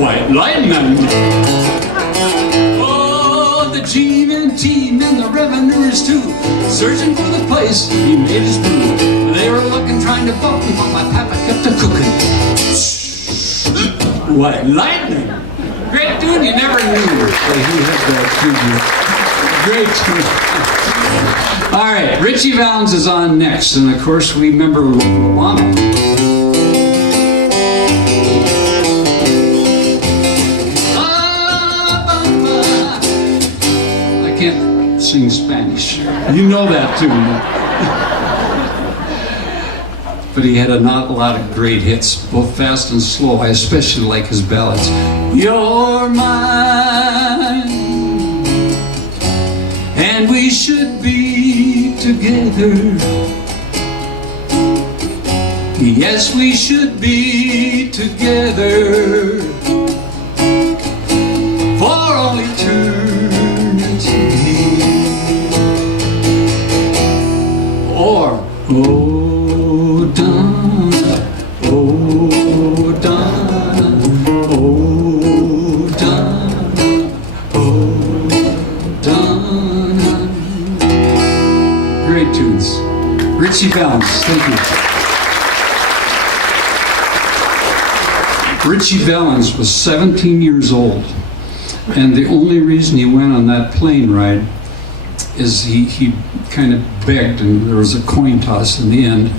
White lightning. Oh, the G&T men, the revenuers too, searching for the place he made his brew. They were looking, trying to vote him, but my papa kept a cooking. White lightning. Great tune, you never knew that he had that tribute. Great tune. All right, Richie Valens is on next, and of course we remember Luana. I can't sing Spanish. You know that too. But he had not a lot of great hits, both fast and slow. I especially like his ballads. You're mine, and we should be together. Yes, we should be together for all eternity. Or, oh, Donna, oh, Donna, oh, Donna, oh, Donna. Great tunes. Richie Valens, thank you. Richie Valens was 17 years old, and the only reason he went on that plane ride is he kind of begged, and there was a coin toss in the end.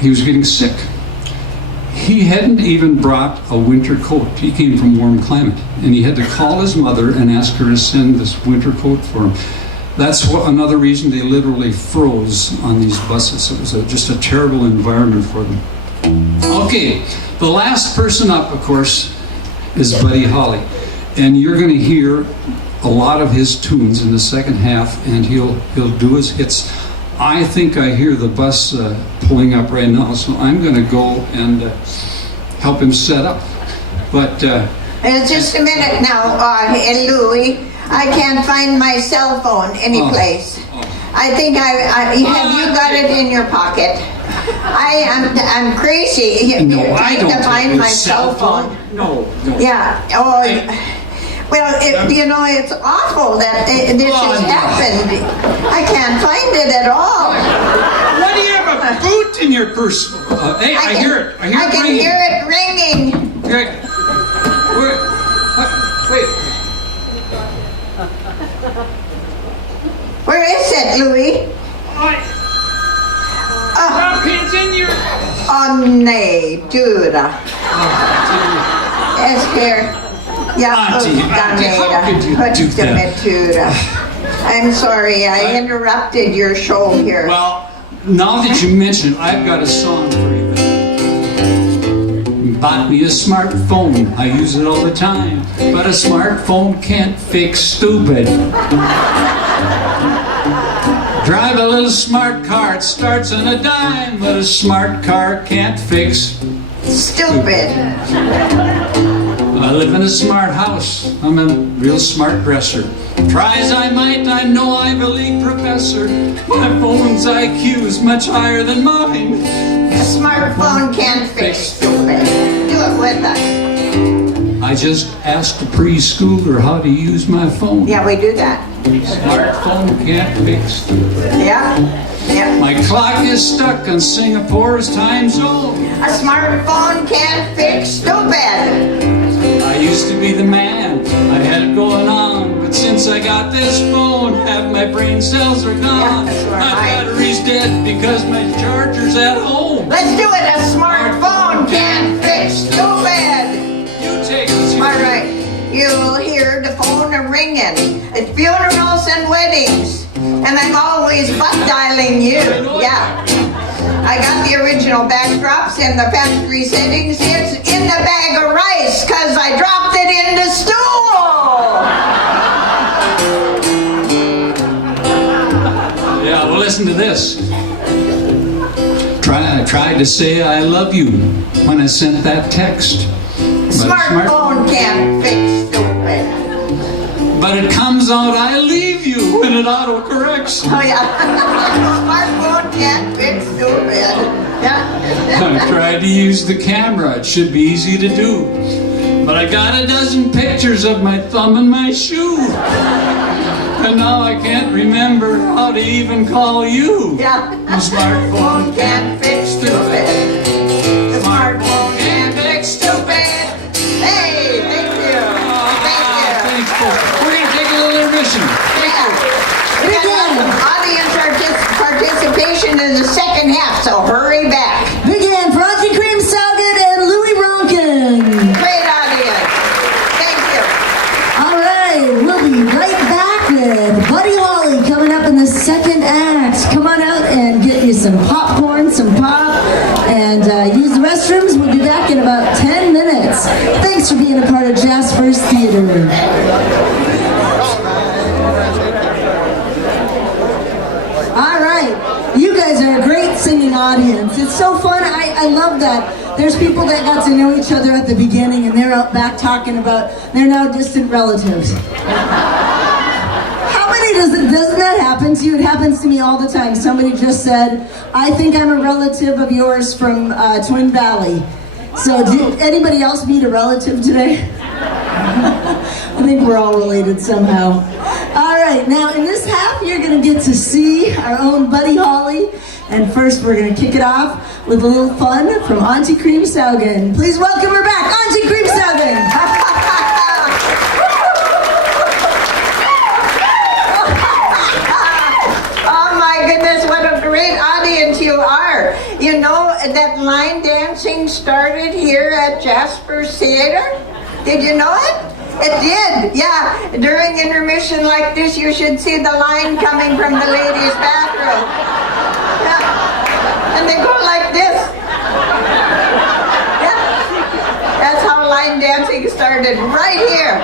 He was getting sick. He hadn't even brought a winter coat. He came from warm climate, and he had to call his mother and ask her to send this winter coat for him. That's another reason they literally froze on these buses. It was just a terrible environment for them. Okay, the last person up, of course, is Buddy Holly. And you're going to hear a lot of his tunes in the second half, and he'll do his hits. I think I hear the bus pulling up right now, so I'm going to go and help him set up. But just a minute now, Louie. I can't find my cell phone anyplace. I think have you got it in your pocket? I'm crazy. No, I don't to find take my your cell phone. No. Yeah. Oh. Well, it's awful that this has happened. I can't find it at all. Why do you have a boot in your purse? Hey, I hear it. I can hear it ringing. Okay. Wait. Where is it, Louie? It's in your... Oh, nej, Tura. It's here. Auntie, how could you do that? I'm sorry, I interrupted your show here. Well, now that you mention it, I've got a song for you. Bought me a smartphone, I use it all the time, but a smartphone can't fix stupid. Drive a little smart car, it starts on a dime, but a smart car can't fix stupid. I live in a smart house, I'm a real smart dresser. Try as I might, I'm no Ivy League professor. My phone's IQ is much higher than mine. A smartphone can't fix stupid. Do it with us. I just asked a preschooler how to use my phone. Yeah, we do that. Smartphone can't fix stupid. Yeah. My clock is stuck on Singapore's time zone. A smartphone can't fix stupid. I used to be the man, I had it going on, but since since I got this phone, half my brain cells are gone. Yeah, that's where My mine- battery's dead because my charger's at home. Let's do it. A smartphone can't fix stupid. You take us. All right. You'll hear the phone ringing at funerals and weddings. And I'm always butt dialing you. Yeah. I got the original backdrops in the factory settings. It's in the bag of rice because I dropped it in the stool. Yeah, well, listen to this. I tried to say I love you when I sent that text. But Smartphone can't fix stupid. But it comes out I leave you when it autocorrects. Oh, yeah. Smartphone can't fix stupid. Yeah. I tried to use the camera. It should be easy to do. But I got a dozen pictures of my thumb and my shoe. And now I can't remember how to even call you. Yeah. The smartphone Can't fix stupid. The smartphone can't fix stupid. Hey, thank you. Thank you. Thanks, folks. We're going to take a little intermission. Yeah. We got some audience participation in the second half, so hurry back. Big hand for Auntie Kreamsaugen and Louie Ronkin. Great audience. Thank you. All right, we'll be right back with Buddy Holly coming up in the second act. Come on out and get you some popcorn, some pop, and use the restrooms. We'll be back in about 10 minutes. Thanks for being a part of Jasper's Theater. All right, you guys are a great singing audience. It's so fun. I love that. There's people that got to know each other at the beginning, and they're out back talking about they're now distant relatives. How many doesn't that happen to you? It happens to me all the time. Somebody just said, "I think I'm a relative of yours from Twin Valley." So, did anybody else meet a relative today? I think we're all related somehow. All right, now in this half, you're going to get to see our own Buddy Holly. And first, we're going to kick it off with a little fun from Auntie Kreamsaugen. Please welcome her back, Auntie Kreamsaugen. Oh my goodness, what a great audience you are. You know, that line dancing started here at Jasper's Theater. Did you know it? It did, yeah. During intermission like this, you should see the line coming from the ladies' bathroom. Yeah. And they go like this. Yeah. That's how line dancing started, right here.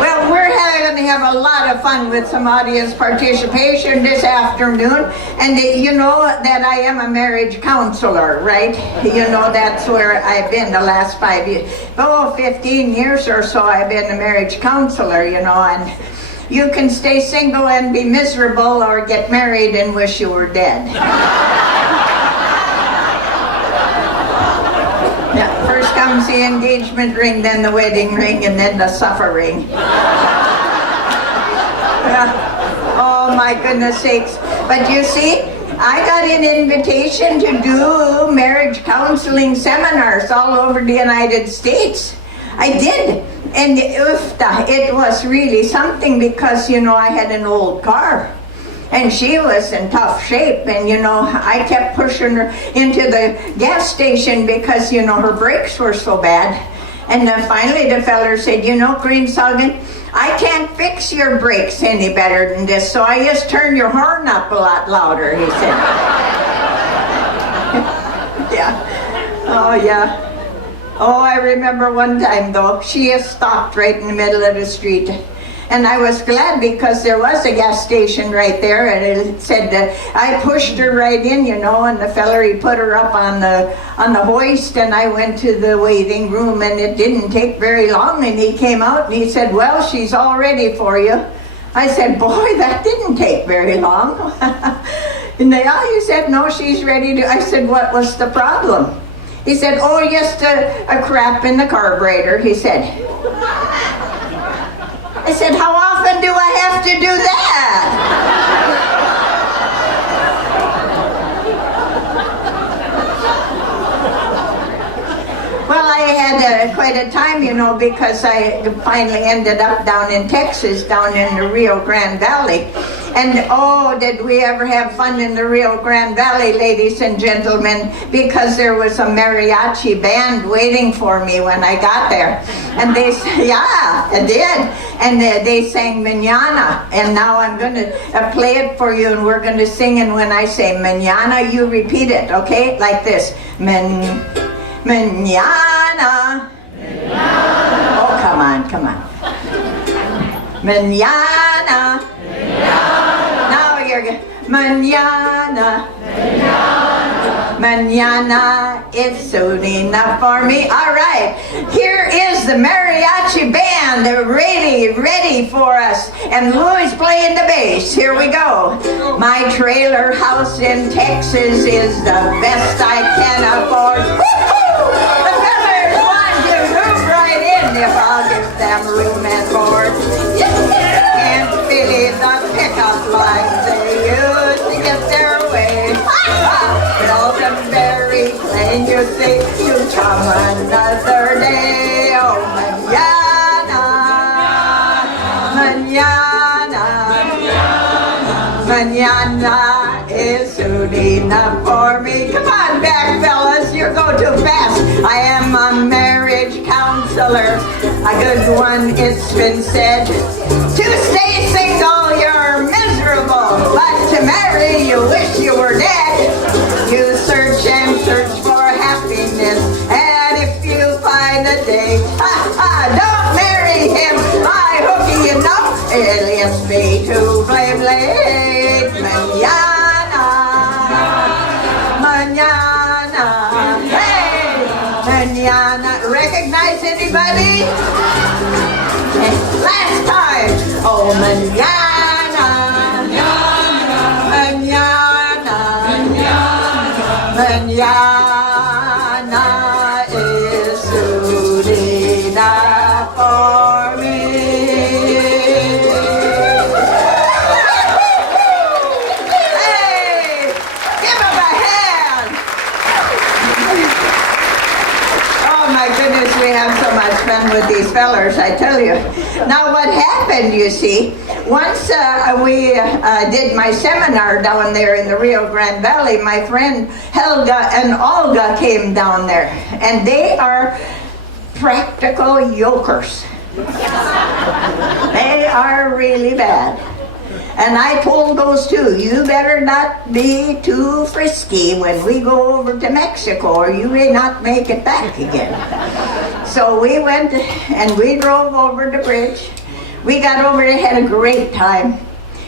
Well, we're going to have a lot of fun with some audience participation this afternoon. And you know that I am a marriage counselor, right? You know that's where I've been the last 5 years. 15 years or so I've been a marriage counselor, you know, and you can stay single and be miserable or get married and wish you were dead. Yeah, first comes the engagement ring, then the wedding ring, and then the suffering. Oh my goodness sakes. But you see, I got an invitation to do marriage counseling seminars all over the United States. I did. And it was really something because, you know, I had an old car. And she was in tough shape, and you know, I kept pushing her into the gas station because, you know, her brakes were so bad. And then finally the feller said, "You know, Kreamsaugen, I can't fix your brakes any better than this, so I just turn your horn up a lot louder," he said. Yeah. Oh, yeah. Oh, I remember one time though, she just stopped right in the middle of the street. And I was glad because there was a gas station right there, and it said that I pushed her right in, you know, and the fella, he put her up on the hoist, and I went to the waiting room, and it didn't take very long, and he came out and he said, "Well, she's all ready for you." I said, "Boy, that didn't take very long." And he said, "No, she's ready to." I said, "What was the problem?" He said, "Oh, just a crap in the carburetor," he said. I said, "How often do I have to do that?" Well, I had quite a time, you know, because I finally ended up down in Texas, down in the Rio Grande Valley. And oh, did we ever have fun in the Rio Grande Valley, ladies and gentlemen, because there was a mariachi band waiting for me when I got there. And they said, yeah, I did. And they sang Mañana. And now I'm going to play it for you, and we're going to sing. And when I say Mañana, you repeat it, okay? Like this. Mañana. Oh, come on, come on. Mañana. Now you're good. Mañana. Mañana is soon enough for me. All right, here is the mariachi band. They're ready for us. And Louis playing the bass. Here we go. My trailer house in Texas is the best I can afford. Woo-hoo! The fellas want to move right in if I'll give them room and board. Can't believe the pickup lines they use to get their way. Welcome, very plain, you see, to come another day. Oh, mañana, mañana, mañana is soon enough for me. Come on back, fellas, you're going too fast. I am a marriage counselor, a good one, it's been said. To stay single, you're miserable, but to marry, you wish you were dead. You search and search for happiness, and if you find a day, don't marry him. I hook you enough, aliens be to blame late. Mañana, mañana, hey, mañana. Recognize anybody? Last time. Oh, mañana, mañana is soon enough for me. Hey, give him a hand. Oh my goodness, we have so much fun with these fellers, I tell you. Now what happened, you see, once we did my seminar down there in the Rio Grande Valley, my friend Helga and Olga came down there, and they are practical yokers. They are really bad. And I told those two, you better not be too frisky when we go over to Mexico, or you may not make it back again. So we went and we drove over the bridge. We got over there, had a great time.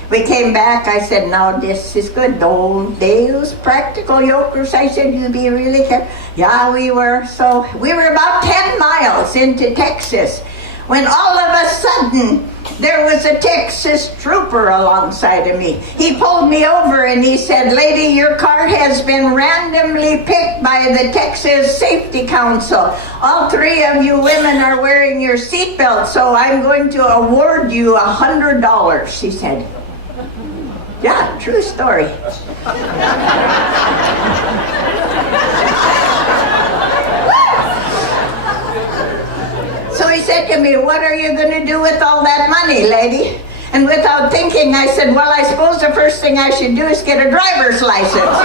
We came back, I said, now this is good. Those practical yokers, I said, you be really careful. Yeah, we were. So we were about 10 miles into Texas, when all of a sudden, there was a Texas trooper alongside of me. He pulled me over and he said, lady, your car has been randomly picked by the Texas Safety Council. All three of you women are wearing your seatbelt, so I'm going to award you $100, he said. Yeah, true story. So he said to me, what are you going to do with all that money, lady? And without thinking, I said, well, I suppose the first thing I should do is get a driver's license.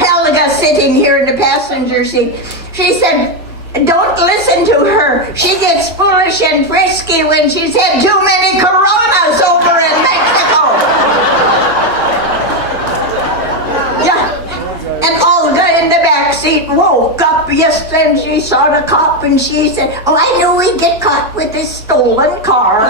Helga, sitting here in the passenger seat, she said, don't listen to her. She gets foolish and frisky when she's had too many Coronas over in Mexico. Yeah. And Olga in the back seat woke up yesterday and she saw the cop and she said, oh, I knew we'd get caught with this stolen car.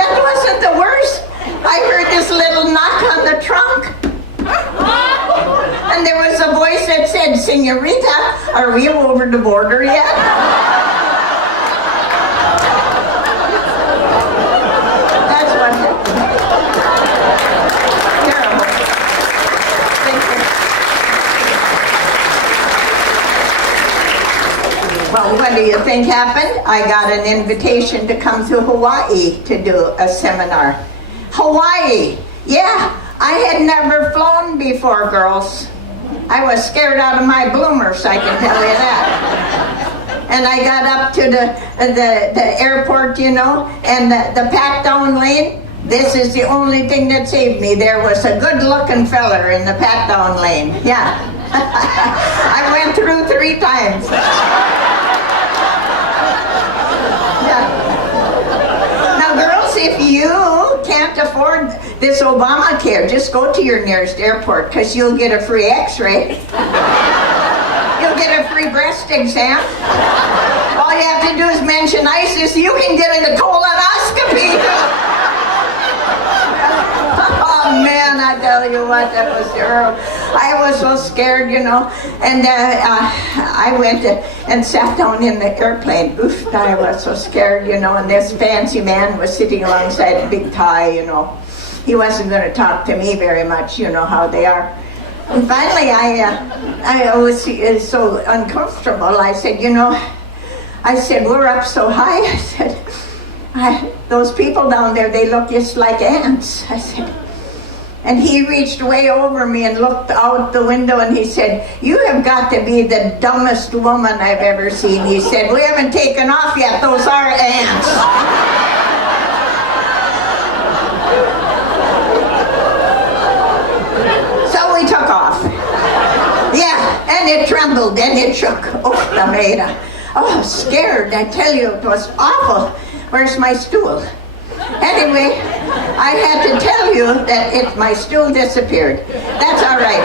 That wasn't the worst. I heard this little knock on the trunk. And there was a voice that said, Senorita, are we over the border yet? That's what happened. Terrible. Thank you. Well, what do you think happened? I got an invitation to come to Hawaii to do a seminar. Hawaii. Yeah, I had never flown before, girls. I was scared out of my bloomers, I can tell you that. And I got up to the airport, you know, and the pat-down lane. This is the only thing that saved me. There was a good-looking feller in the pat-down lane. Yeah. I went through 3 times. Yeah. Now, girls, if you can't afford this Obamacare, just go to your nearest airport, because you'll get a free x-ray. You'll get a free breast exam. All you have to do is mention ISIS. You can get a colonoscopy. Oh man, I tell you what, that was terrible. I was so scared, you know. And I went and sat down in the airplane. Oof, I was so scared, you know. And this fancy man was sitting alongside a big tie, you know. He wasn't going to talk to me very much, you know how they are. And finally, I was so uncomfortable. I said, you know, we're up so high. I said, those people down there, they look just like ants. I said, and he reached way over me and looked out the window and he said, you have got to be the dumbest woman I've ever seen. He said, we haven't taken off yet. Those are ants. So we took off. Yeah, and it trembled and it shook. Oh, the maida. Oh, scared. I tell you, it was awful. Where's my stool? Anyway, I had to tell you that my stool disappeared. That's all right.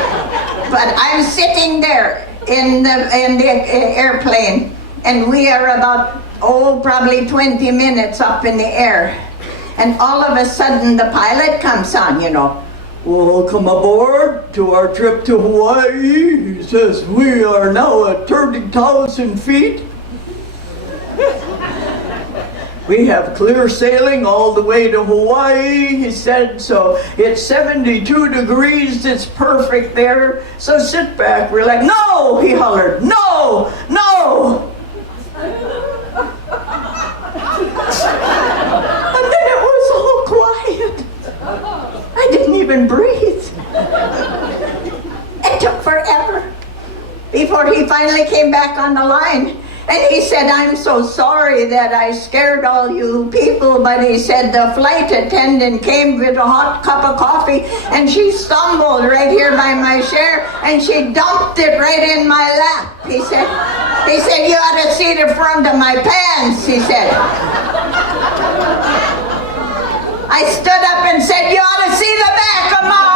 But I'm sitting there in the airplane, and we are about, probably 20 minutes up in the air. And all of a sudden, the pilot comes on, you know. Welcome aboard to our trip to Hawaii. He says, we are now at 30,000 feet. We have clear sailing all the way to Hawaii, he said, so it's 72 degrees, it's perfect there, so sit back, relax. No, he hollered, no, no! And then it was all quiet. I didn't even breathe. It took forever before he finally came back on the line. And he said, I'm so sorry that I scared all you people, but he said the flight attendant came with a hot cup of coffee and she stumbled right here by my chair and she dumped it right in my lap. He said, you ought to see the front of my pants, he said. I stood up and said, you ought to see the back of mine.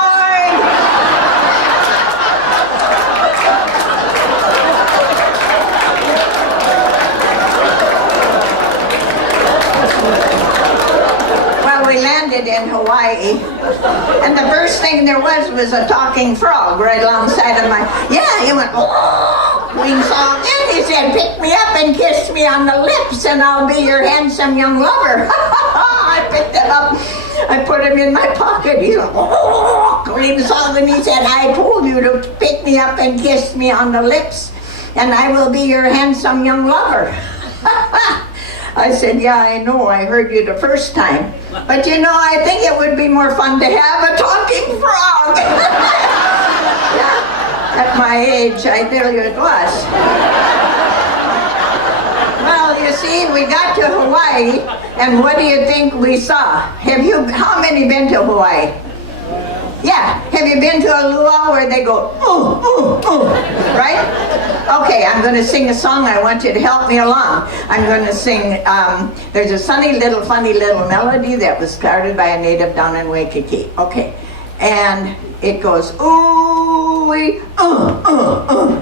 We landed in Hawaii, and the first thing there was a talking frog right alongside of he went, oh, Kreamsaugen, and he said, pick me up and kiss me on the lips, and I'll be your handsome young lover. I picked him up, I put him in my pocket. He went, oh, Kreamsaugen, he said, I told you to pick me up and kiss me on the lips, and I will be your handsome young lover. I said, yeah, I know, I heard you the first time. But you know, I think it would be more fun to have a talking frog. Yeah, at my age, I tell you it was. Well, you see, we got to Hawaii, and what do you think we saw? How many been to Hawaii? Yeah, have you been to a luau where they go, right? Okay, I'm going to sing a song. I want you to help me along. I'm going to sing, there's a funny little melody that was started by a native down in Waikiki. Okay, and it goes, ooh-wee,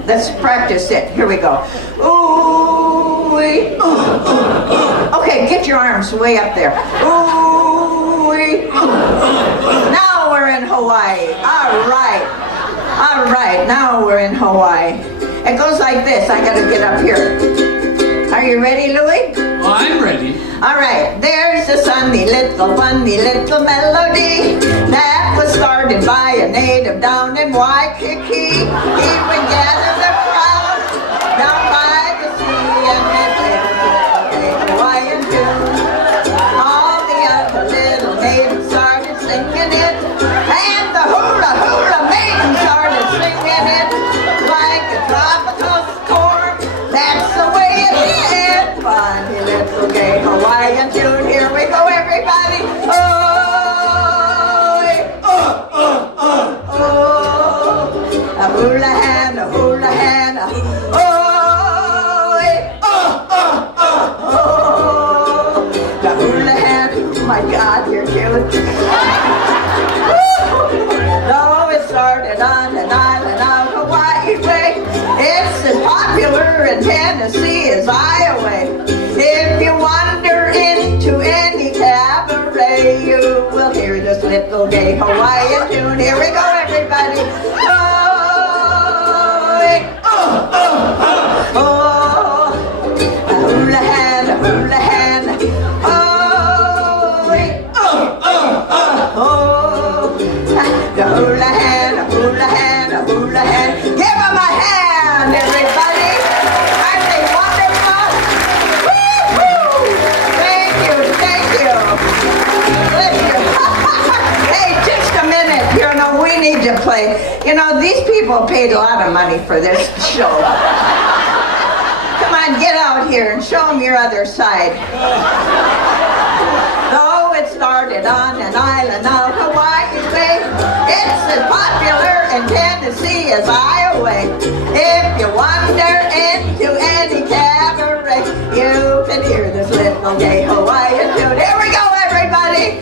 Let's practice it. Here we go. Ooh-wee, Okay, get your arms way up there. Ooh-wee, Now we're in Hawaii. All right, now we're in Hawaii. It goes like this. I gotta get up here. Are you ready, Louie? Well, I'm ready. All right, there's a funny little melody that was started by a native down in Waikiki. He would gather the crowd down by the sea and they played a Hawaiian tune. All the other little natives started singing it, and the my God, you're cute. No, it started on an island of Hawaii way. It's as popular in Tennessee as Iowa. If you wander into any cabaret, you will hear this little gay Hawaiian tune. Here we go, everybody. A hula hand, a hula hand. The hula hand, a hula hand, a hula hand. Give them a hand, everybody. Aren't they wonderful? Woo-hoo! Thank you, thank you. Hey, just a minute. You know, we need to play. You know, these people paid a lot of money for this show. Come on, get out here and show them your other side. Though it started on an island of Hawaii Bay, it's as popular in Tennessee as Iowa. If you wander into any cabaret, you can hear this little gay Hawaiian tune. Here we go, everybody.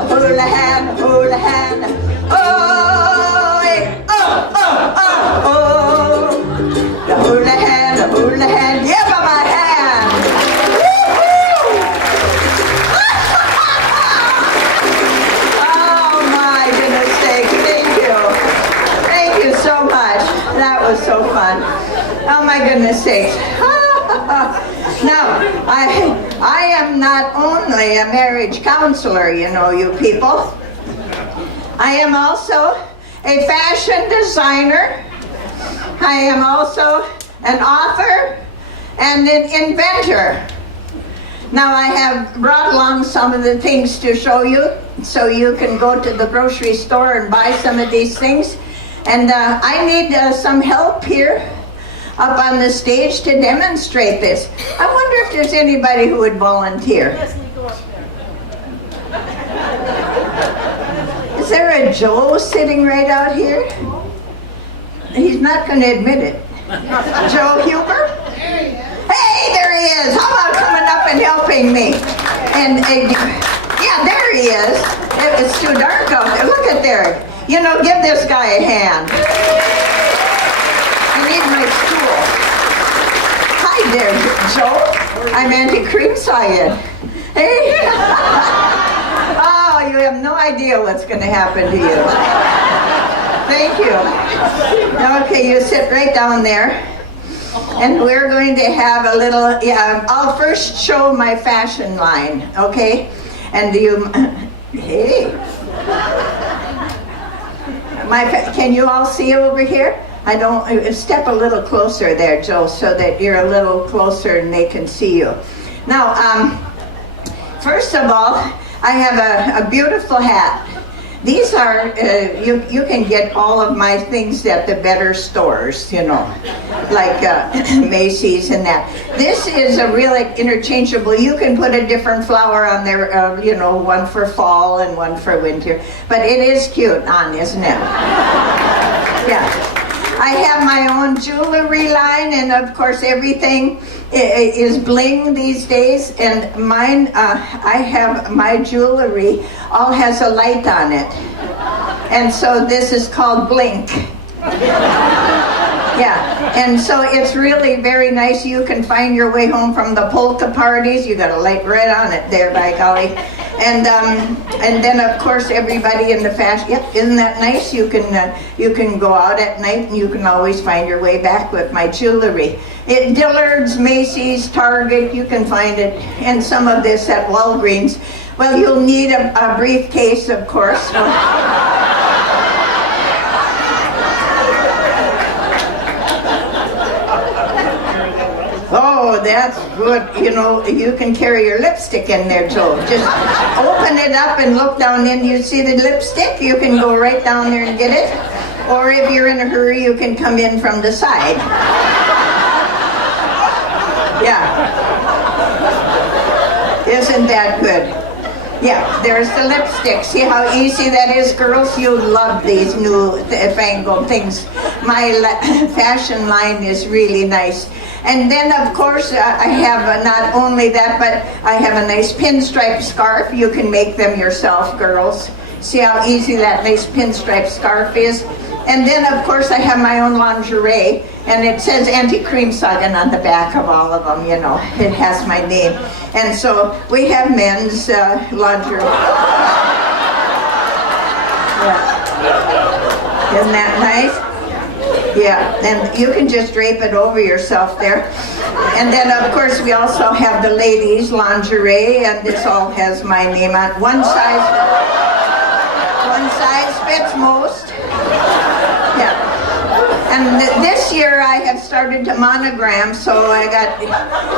A hula hand, a hula hand. The hula hand, the hula hand, give him a hand! Woo-hoo! Oh my goodness sake, thank you. Thank you so much. That was so fun. Oh my goodness sakes. Now, I am not only a marriage counselor, you know, you people. I am also a fashion designer. I am also an author and an inventor. Now I have brought along some of the things to show you, so you can go to the grocery store and buy some of these things. And I need some help here up on the stage to demonstrate this. I wonder if there's anybody who would volunteer. Yes, we go up there. Is there a Joe sitting right out here? He's not going to admit it. Joe Huber? Hey, there he is. How about coming up and helping me? And yeah, there he is. It's too dark out there. Look at there. You know, give this guy a hand. I need my stool. Hi there, Joe. I'm Auntie Kreamsaugen. Hey. Oh, you have no idea what's going to happen to you. Thank you. Okay, you sit right down there. And we're going to have a little, I'll first show my fashion line, okay? And hey. Can you all see over here? Step a little closer there, Joe, so that you're a little closer and they can see you. Now, first of all, I have a beautiful hat. These are, you can get all of my things at the better stores, you know, like Macy's and that. This is a really interchangeable, you can put a different flower on there, you know, one for fall and one for winter. But it is cute on, isn't it? Yeah. I have my own jewelry line, and of course everything is bling these days, and mine, I have my jewelry all has a light on it, and so this is called Blink. Yeah, and so it's really very nice. You can find your way home from the polka parties. You got a light right on it there, by golly. And then of course everybody in the fashion. Yep, isn't that nice? You can go out at night and you can always find your way back with my jewelry. Dillard's, Macy's, Target. You can find it, and some of this at Walgreens. Well, you'll need a briefcase, of course. Oh, that's good. You know, you can carry your lipstick in there, Joe. Just open it up and look down in. You see the lipstick? You can go right down there and get it. Or if you're in a hurry, you can come in from the side. Yeah. Isn't that good? Yeah, there's the lipstick. See how easy that is, girls? You love these new fangled things. fashion line is really nice. And then, of course, I have not only that, but I have a nice pinstripe scarf. You can make them yourself, girls. See how easy that nice pinstripe scarf is? And then, of course, I have my own lingerie, and it says Auntie Kreamsaugen on the back of all of them, you know. It has my name. And so we have men's lingerie. Yeah. Isn't that nice? Yeah, and you can just drape it over yourself there. And then, of course, we also have the ladies' lingerie, and this all has my name on it. One size fits most. Yeah. And this year I have started to monogram, so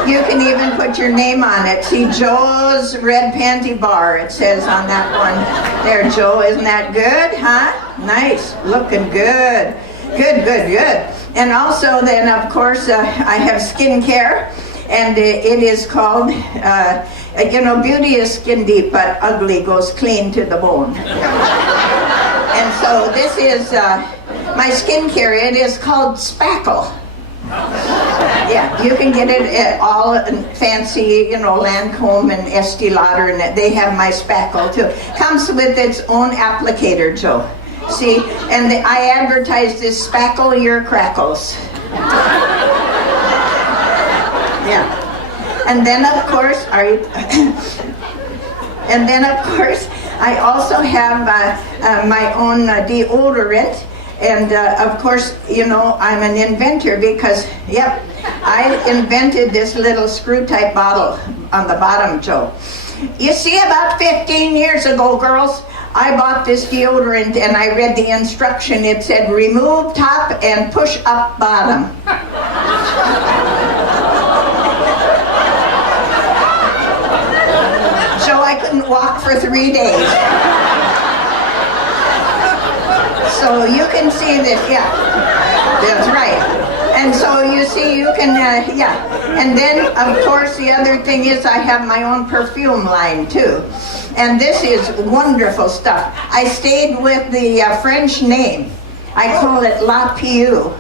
you can even put your name on it. See, Joe's Red Panty Bar, it says on that one. There, Joe, isn't that good, huh? Nice, looking good. Good. And also then, of course, I have skincare, and it is called, beauty is skin deep, but ugly goes clean to the bone. And so this is my skincare. It is called Spackle. Yeah, you can get it at all fancy, Lancome and Estee Lauder, and they have my Spackle too. Comes with its own applicator, Joe. See, and I advertise this Spackle your crackles. Yeah. And then of course, I also have my own deodorant. And of course, I'm an inventor because, I invented this little screw-type bottle on the bottom, Joe. You see, about 15 years ago, girls, I bought this deodorant and I read the instruction. It said, remove top and push up bottom. So I couldn't walk for 3 days. So you can see that, that's right. And so you see, you can, And then, of course, the other thing is I have my own perfume line, too. And this is wonderful stuff. I stayed with the French name. I call it La Piou.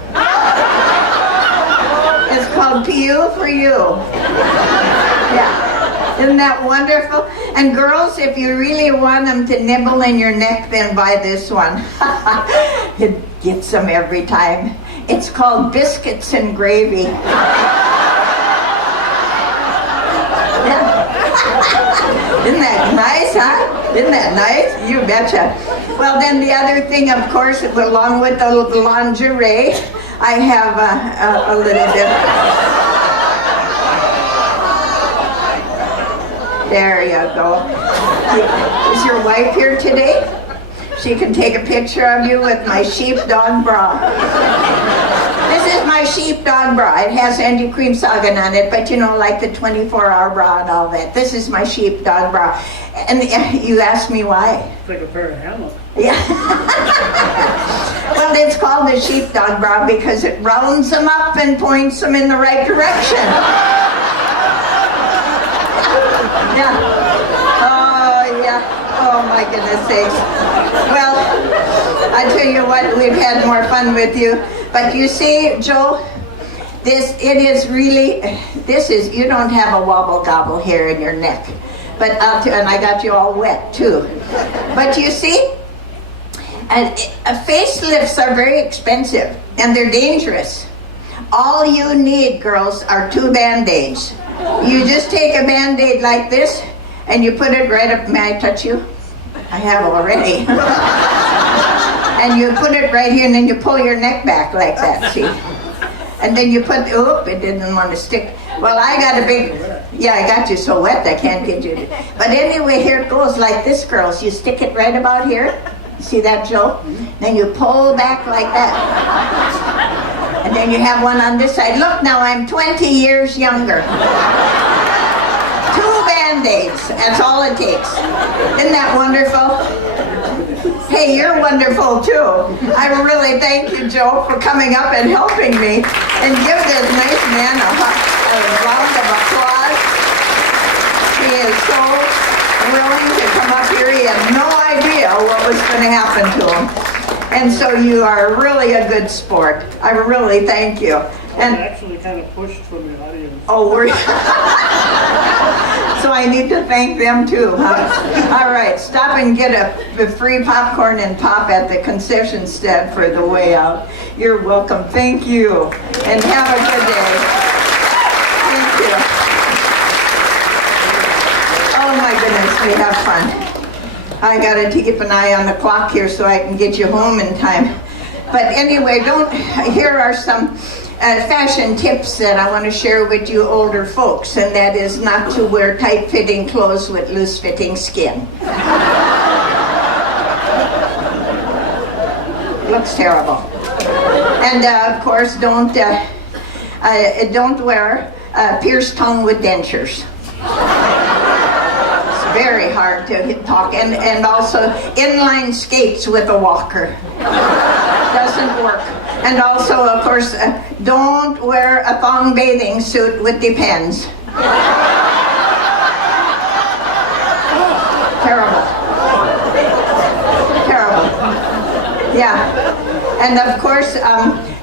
It's called Piou for you. Yeah. Isn't that wonderful? And girls, if you really want them to nibble in your neck, then buy this one. It gets them every time. It's called Biscuits and Gravy. Isn't that nice, huh? Isn't that nice? You betcha. Well, then the other thing, of course, along with the lingerie, I have a little bit. There you go. Is your wife here today? She can take a picture of you with my sheepdog bra. This is my sheepdog bra. It has Auntie Kreamsaugen on it, but like the 24-hour bra and all that. This is my sheepdog bra. And you asked me why? It's like a pair of hammocks. Yeah. Well, it's called the sheepdog bra because it rounds them up and points them in the right direction. Yeah. Oh, yeah. Oh, my goodness sakes. Well, I tell you what, we've had more fun with you. But you see, Joe, you don't have a wobble gobble here in your neck. But and I got you all wet, too. But you see, facelifts are very expensive, and they're dangerous. All you need, girls, are 2 Band-Aids. You just take a Band-Aid like this, and you put it right up. May I touch you? I have already. And you put it right here, and then you pull your neck back like that, see? And then you put, it didn't want to stick. Well, I got a big, I got you so wet I can't get you. But anyway, here it goes like this, girls. You stick it right about here. See that, Joe? Then you pull back like that. And then you have one on this side. Look, now I'm 20 years younger. 2 Band-Aids, that's all it takes. Isn't that wonderful? Hey, you're wonderful too. I really thank you, Joe, for coming up and helping me. And give this nice man a round of applause. He is so willing to come up here. He had no idea what was going to happen to him. And so you are really a good sport. I really thank you. I'm And actually kind of pushed from the audience. oh, we're so I need to thank them too, huh? All right, stop and get a free popcorn and pop at the concession stand for the way out. You're welcome. Thank you, and have a good day. Thank you. Oh my goodness, we have fun. I gotta keep an eye on the clock here so I can get you home in time. But anyway, here are some fashion tips that I want to share with you older folks, and that is not to wear tight-fitting clothes with loose-fitting skin. Looks terrible. And of course, don't wear pierced tongue with dentures. Very hard to talk, and also inline skates with a walker. Doesn't work. And also, of course, don't wear a thong bathing suit with depends. Terrible. Terrible. Yeah. And of course,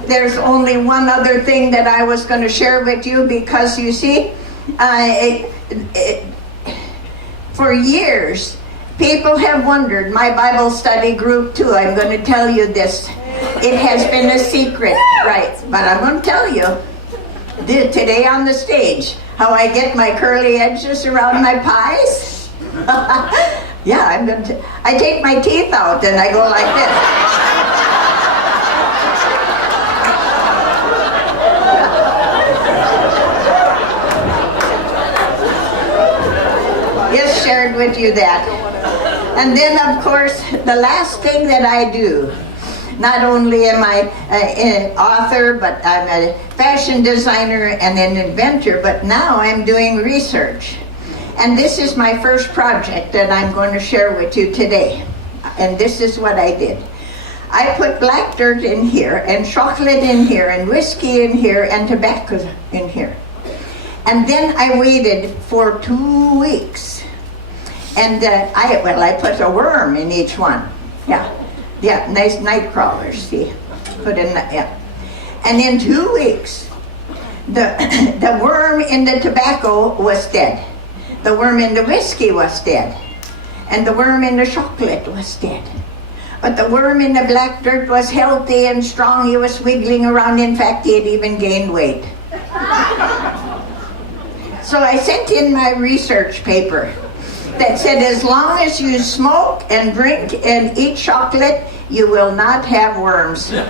there's only one other thing that I was going to share with you, because you see, for years, people have wondered, my Bible study group too, I'm going to tell you this. It has been a secret, right? But I'm going to tell you today on the stage how I get my curly edges around my pies. Yeah, I take my teeth out and I go like this. Just shared with you that. And then, of course, the last thing that I do, not only am I an author, but I'm a fashion designer and an inventor, but now I'm doing research. And this is my first project that I'm going to share with you today. And this is what I did. I put black dirt in here, and chocolate in here, and whiskey in here, and tobacco in here. And then I waited for 2 weeks. And I put a worm in each one. Yeah, nice night crawlers, see. Put in that, yeah. And in 2 weeks, the worm in the tobacco was dead. The worm in the whiskey was dead. And the worm in the chocolate was dead. But the worm in the black dirt was healthy and strong. He was wiggling around. In fact, he had even gained weight. So I sent in my research paper that said, as long as you smoke and drink and eat chocolate, you will not have worms. Thank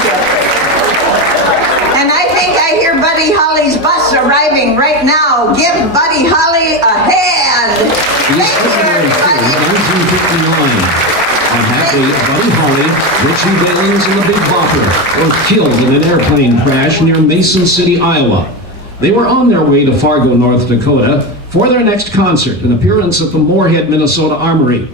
you. And I think I hear Buddy Holly's bus arriving right now. Give Buddy Holly a hand. Thank you, everybody. 1959. Unhappily, Buddy Holly, Richie Valens, and the Big Bopper were killed in an airplane crash near Mason City, Iowa. They were on their way to Fargo, North Dakota for their next concert, an appearance at the Moorhead, Minnesota Armory.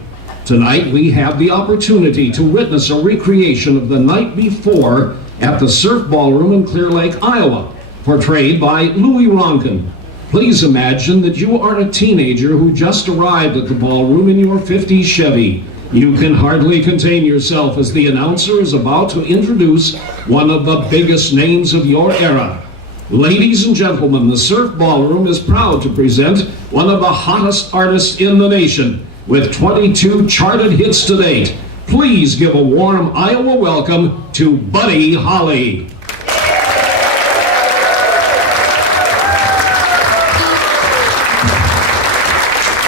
Tonight, we have the opportunity to witness a recreation of the night before at the Surf Ballroom in Clear Lake, Iowa, portrayed by Louis Ronkin. Please imagine that you are a teenager who just arrived at the ballroom in your 50s Chevy. You can hardly contain yourself as the announcer is about to introduce one of the biggest names of your era. Ladies and gentlemen, the Surf Ballroom is proud to present one of the hottest artists in the nation with 22 charted hits to date. Please give a warm Iowa welcome to Buddy Holly.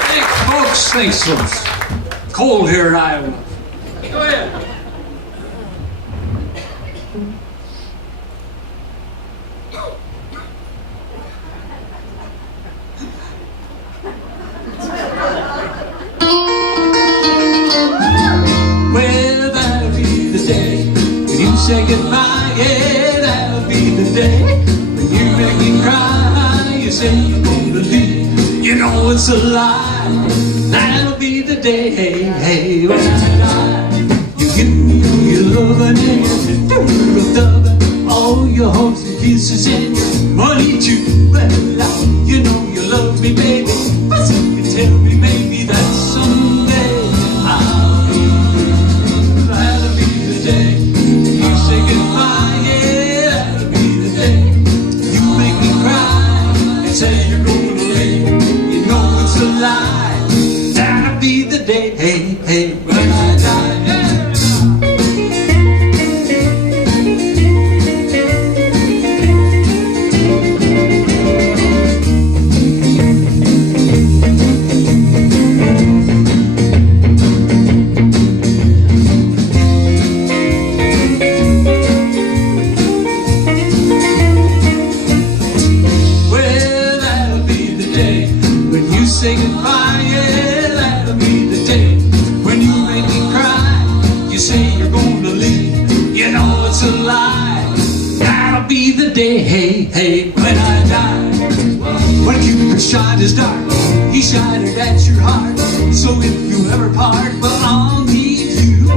Thanks, folks. Thanks, folks. Cold here in Iowa. Go ahead. Well, that'll be the day when you say goodbye. Yeah, that'll be the day when you make me cry. You say you're gonna leave, you know it's a lie. That'll be the day, hey, hey, when I die. You give me all your loving and your dove, all your hugs and kisses and your money too. Well, you know you love day, hey, hey, when I die. When Cupid shot his dart, he shot it at your heart. So if you ever part, well, I'll need you.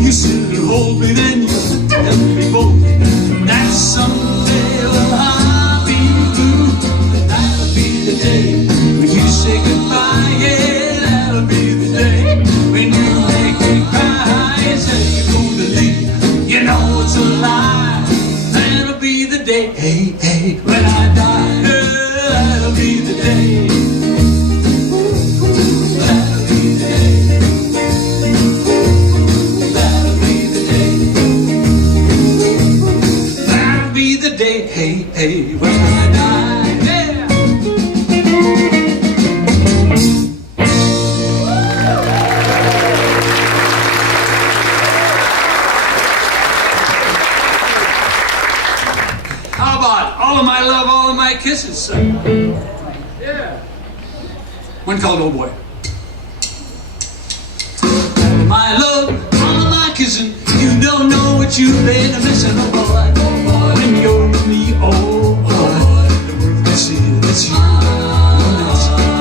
You sit and hold me, then you tell me both that someday, well, I'll be blue. That'll be the day when you say goodbye, yeah, that'll be the day when you make me cry and say you're gonna leave. You know it's a lie. That'll be the day, hey, hey, when I die. That'll be the day. That'll be the day. That'll be the day. That'll be the day, hey, hey, when I die. Yeah. How about all of my love, all of my kisses? Yeah. One called Oh Boy. All of my love, all of my kissing. You don't know what you've been missing, oh boy. When you're with me, oh boy. The world can see it's you.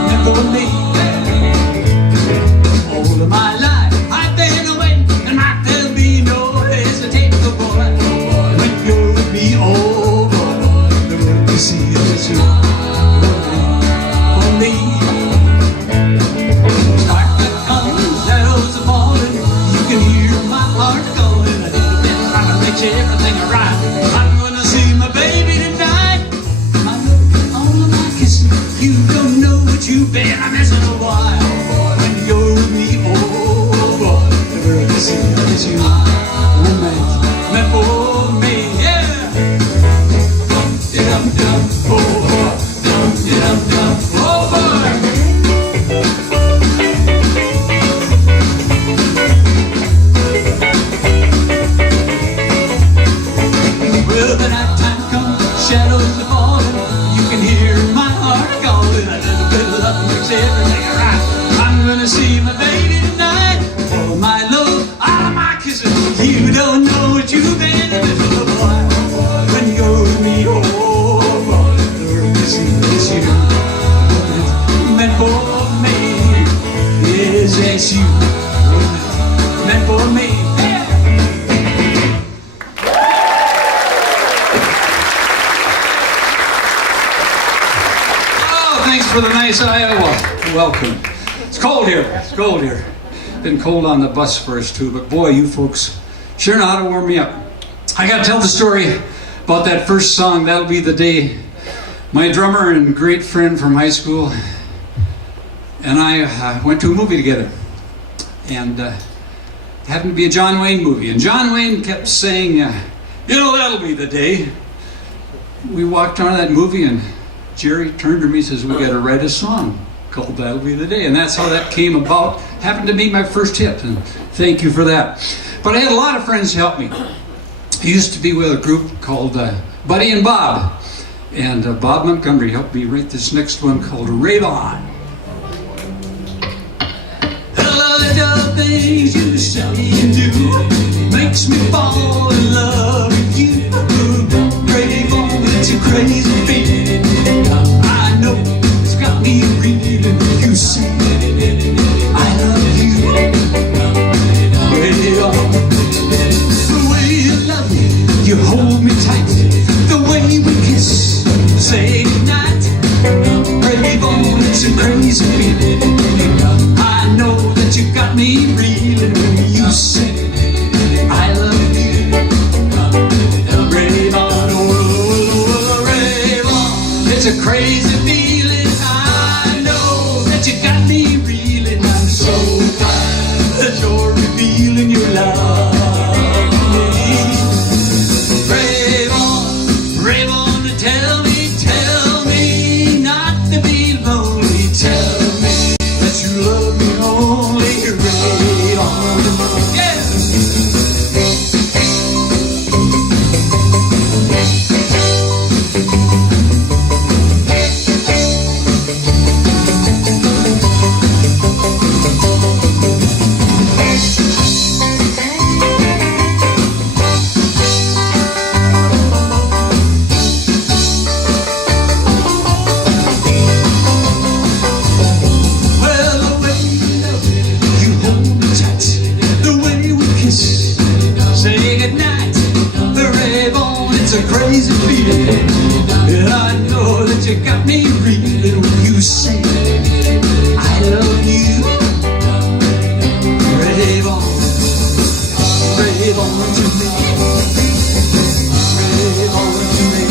And for me. All of my life I've been away, and there'll be no hesitating, oh boy. When you're with me, oh boy. The world can see it's you. For me. Darkness comes, shadows are falling. You can hear my heart calling. A little bit trying to make everything right. I'm gonna see my baby tonight. I know all of my kissing. You don't know what you've been missing, oh boy. When you're with me, oh boy. The world can see it's you. Meant for me, yeah. Dum-dum, oh boy. Dum-dum, oh boy. Well, the night time comes, shadows are falling. You can hear my heart calling. A little bit of love makes everything right. I'm gonna see my baby tonight. All my love, all my kisses. You don't know what you've been missing, oh boy. When you're with me, oh boy. The world can see it's you. Meant for me. Yes, it's you. Meant for me. Yeah. Thanks for the nice Iowa welcome. It's cold here. It's cold here. Been cold on the bus for us too, but boy, you folks sure know how to warm me up. I gotta tell the story about that first song, That'll Be the Day. My drummer and great friend from high school and I went to a movie together. And it happened to be a John Wayne movie. And John Wayne kept saying, you know, that'll be the day. We walked on that movie and Jerry turned to me and says, we got to write a song called That'll Be the Day. And that's how that came about. Happened to be my first hit, and thank you for that. But I had a lot of friends help me. I used to be with a group called Buddy and Bob. And Bob Montgomery helped me write this next one called Rave On. The little things you say and do makes me fall in love with you. Rave on, it's a crazy feeling. I know it's got me reeling. You say I love you. Rave on. The way you love me, you hold me tight. The way we kiss, say goodnight. Rave on, it's a crazy feeling. I know that you got me reeling when you say I love you. Rave on to me. Rave on to me.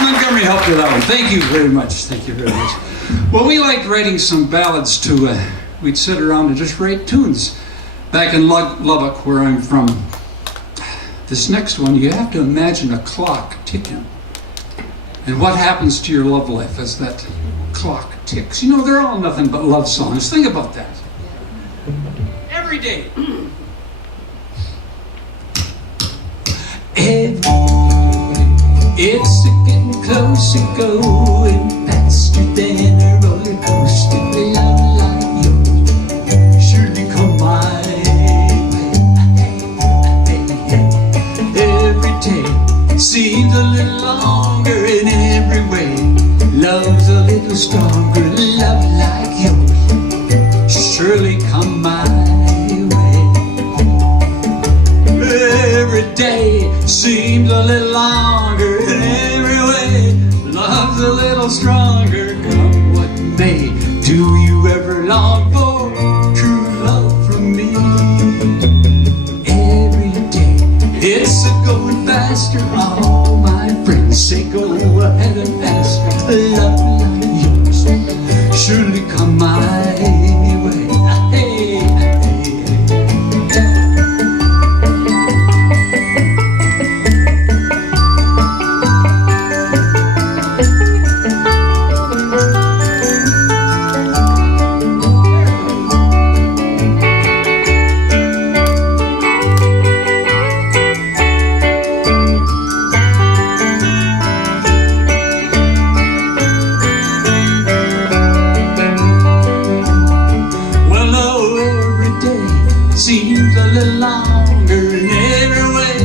Montgomery helped with that one. Thank you very much. Thank you very much. Well, we liked writing some ballads too. We'd sit around and just write tunes. Back in Lubbock, where I'm from, this next one, you have to imagine a clock ticking. And what happens to your love life as that clock ticks? You know, they're all nothing but love songs. Think about that. Every day. It's getting closer, going faster than a roller coaster. Love like yours surely come my way. Every day seems a little longer in every way. Love's a little stronger. Love like yours surely come my way. Every day seems a little longer in every way. Love's a little stronger, come what may. Do you ever long for true love from me? Every day it's a going faster. All my friends say go ahead and ask her. Love like yours surely come my way. Hey, hey, hey. Seems a little longer in every way.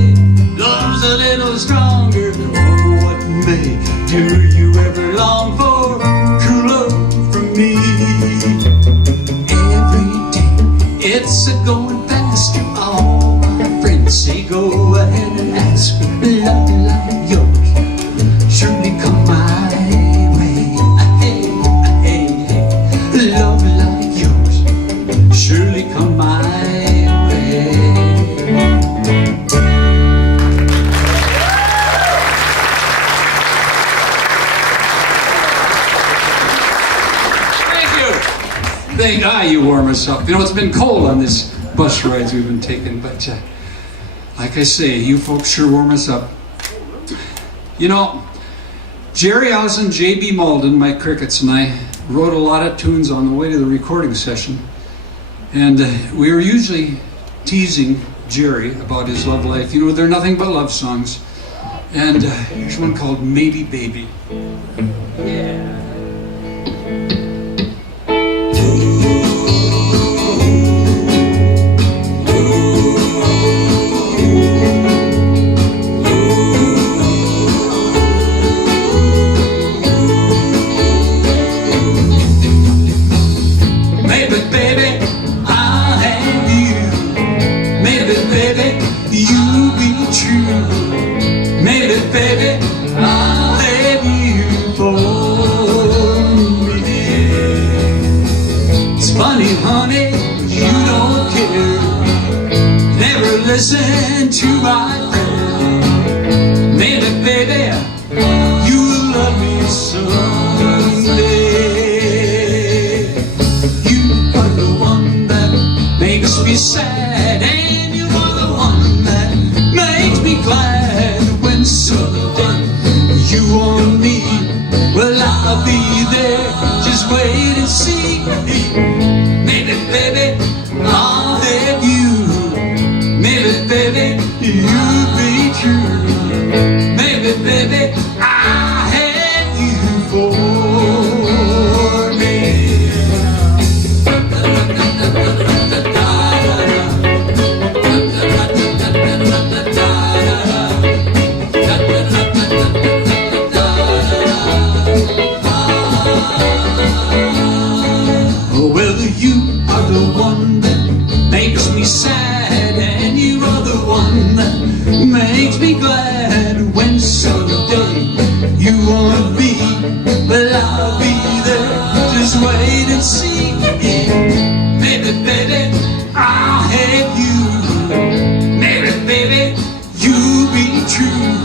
Love's a little stronger, come what may. Do you ever long for true love from me? Every day it's a going faster. All my friends say go ahead and ask her. Love like yours surely come my way. Hey, hey, hey. Love like yours surely come my way. You warm us up. You know, it's been cold on this bus rides we've been taking, but like I say, you folks sure warm us up. You know, Jerry Oz and J.B. Malden, my crickets, and I wrote a lot of tunes on the way to the recording session. And we were usually teasing Jerry about his love life. You know, they're nothing but love songs. And here's one called Maybe Baby. Yeah. Listen to my prayer. Maybe, baby, you'll love me someday. You are the one that makes me sad, and you are the one that makes me glad. When someday you want me, well, I'll be there. Just wait and see. Maybe, baby, I'll have you. Maybe, baby, you'll be true. Maybe, baby, I had you for me. just wait and see. Maybe, baby, I'll have you. Maybe, baby, you'll be true.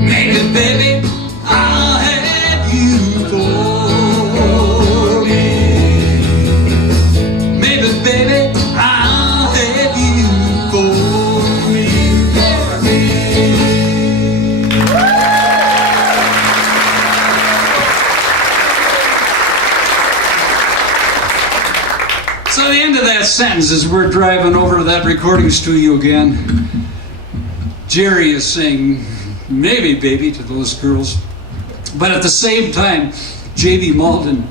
Maybe, baby, I'll have you for me. Maybe, baby, I'll have you for me. So the end of that sentence, as we're driving over to that recording studio again, Jerry is saying, maybe, baby, to those girls. But at the same time, J.B. Malden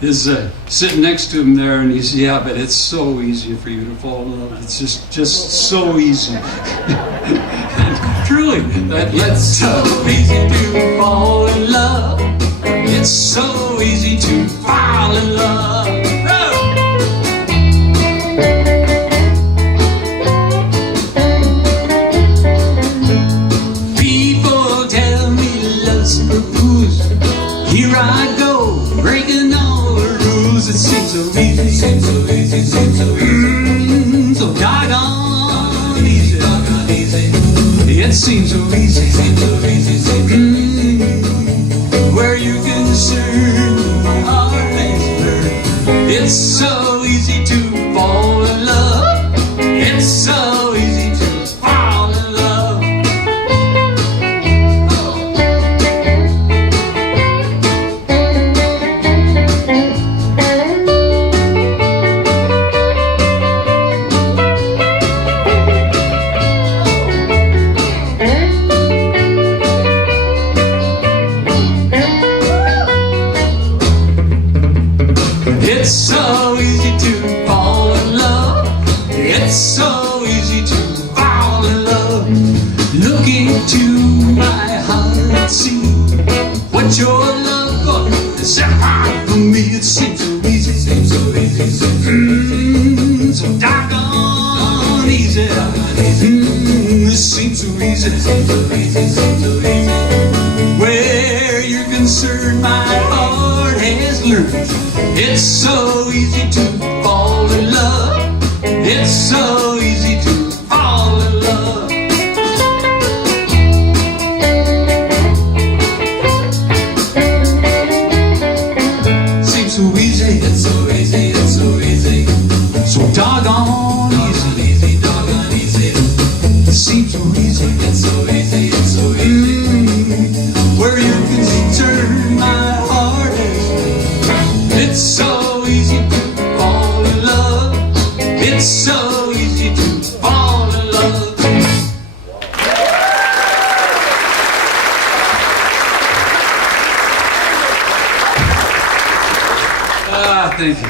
is sitting next to him there, and he's, yeah, but it's so easy for you to fall in love. It's just so easy. And truly, it's so easy to fall in love. It's so easy to fall in love. Oh! Here I go, breaking all the rules. It seems so easy, seems so easy, seems so easy. So doggone easy, doggone easy. It seems so easy, seems so easy, seems so easy. Where you can discern my heart has learned. It's so easy to fall in love. It's so easy to fall in love. It's so easy to fall in love. It's so easy to fall in love. Look into my heart, see what your love is set apart for me. It seems so easy, seems so easy, seems so easy. So doggone easy. It seems so easy, seems so easy, seems so easy. Where you're concerned, my heart has learned. It's so easy to fall in love. It's so easy to fall in love. Seems so easy, it's so easy, it's so easy. So doggone easy, easy, doggone easy. It seems so easy, it's so easy, it's so easy. Where you can turn my heart is. It's so easy to fall in love. It's so easy to fall in love. Thank you.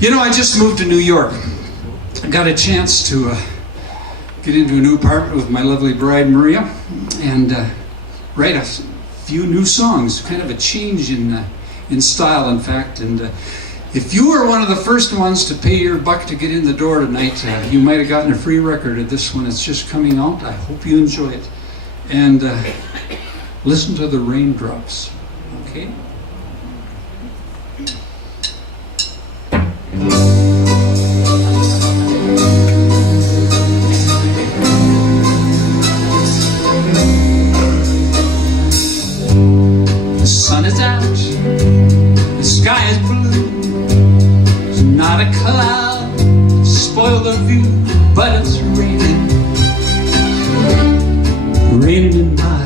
You know, I just moved to New York. I got a chance to get into a new apartment with my lovely bride, Maria, and write a few new songs, kind of a change in style, in fact. And if you were one of the first ones to pay your buck to get in the door tonight, you might have gotten a free record of this one. It's just coming out. I hope you enjoy it. And listen to the raindrops, okay? The sun is out, the sky is blue. There's not a cloud to spoil the view, but it's raining, raining in my heart.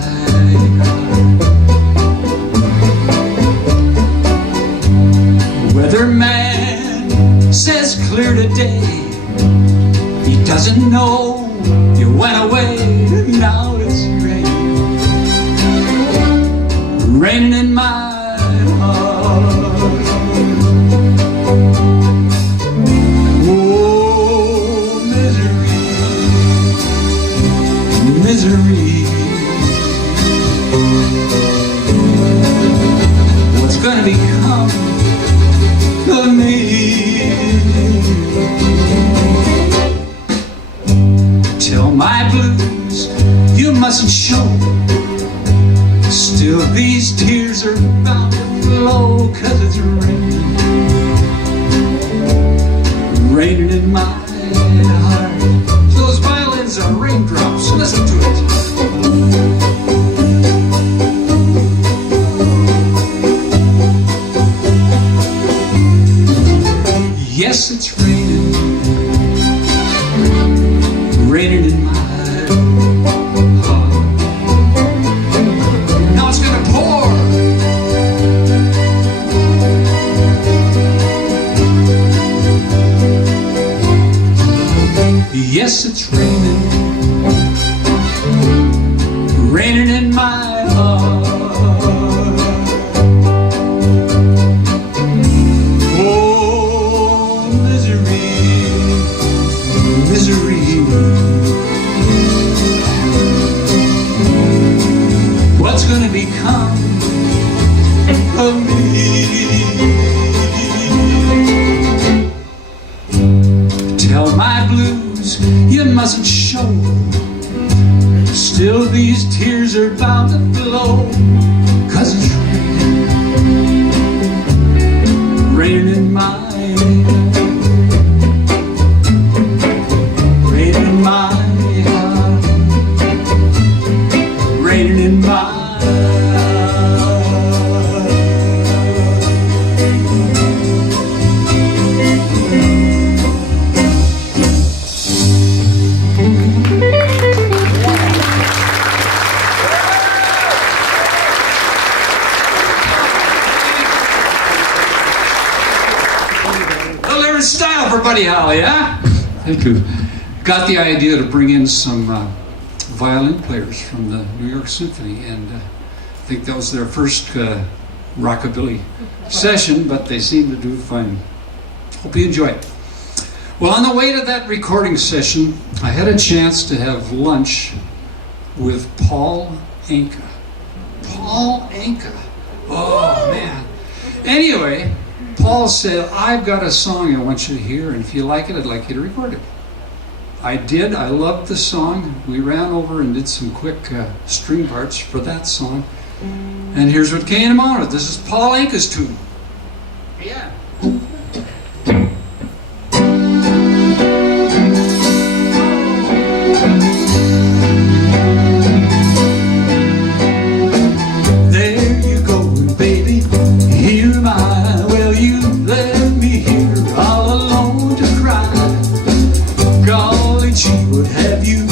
Weatherman says clear today. He doesn't know you went away, now it's raining, raining in my heart. Oh, misery, misery. What's gonna become of me? Tell my blues you mustn't show. Still these tears are Yes, it's raining, raining in my heart. Now it's gonna pour. Yes, it's raining, raining in my heart. Oh, misery, misery. What's gonna become of me? Tell my blues you mustn't show. Still these tears are bound to flow. 'Cause it's raining, raining in my heart, raining in my heart, raining in my heart. Style for Buddy Holly, huh? Thank you. Got the idea to bring in some violin players from the New York Symphony, and I think that was their first rockabilly session, but they seem to do fine. Hope you enjoy it. Well, on the way to that recording session, I had a chance to have lunch with Paul Anka. Paul Anka. Oh, man. Anyway, Paul said, I've got a song I want you to hear, and if you like it, I'd like you to record it. I did. I loved the song. We ran over and did some quick string parts for that song. And here's what came out of it. This is Paul Anka's tune. Yeah. There you go, baby. Here am I. You left me here all alone to cry. Golly gee, what have you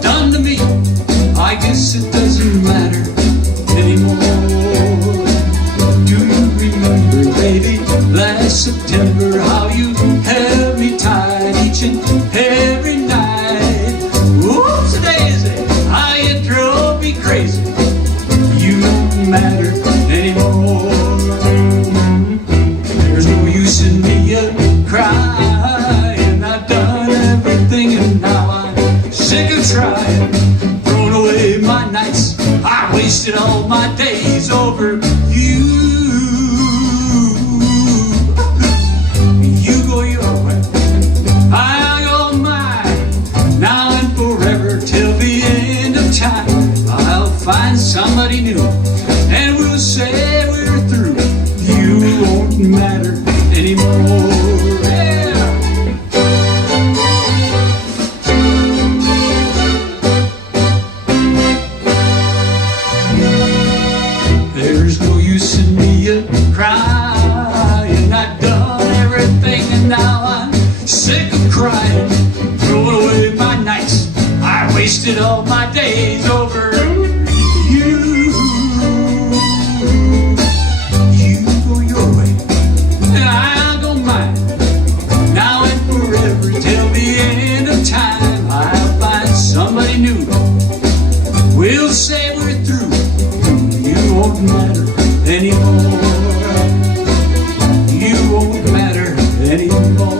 done to me? I guess it doesn't matter anymore. Do you remember, baby, last September, how you held me tight each and every night? Whoops-a-daisy, how you drove me crazy. You don't matter anymore. In me crying, I've done everything and now I'm sick of trying. Thrown away my nights, I wasted all my days over you. You go your way, I'll go mine. Now and forever till the end of time, I'll find somebody new and we'll say we're through. You won't matter anymore. Yeah. There's no use in me crying. I've done everything and now I'm sick of crying. Throwing away my nights, I wasted all my days over you. You go your way, and I'll go mine. Now and forever till the end of time, I'll find somebody new. We'll say we're through. You won't matter anymore. You won't matter anymore.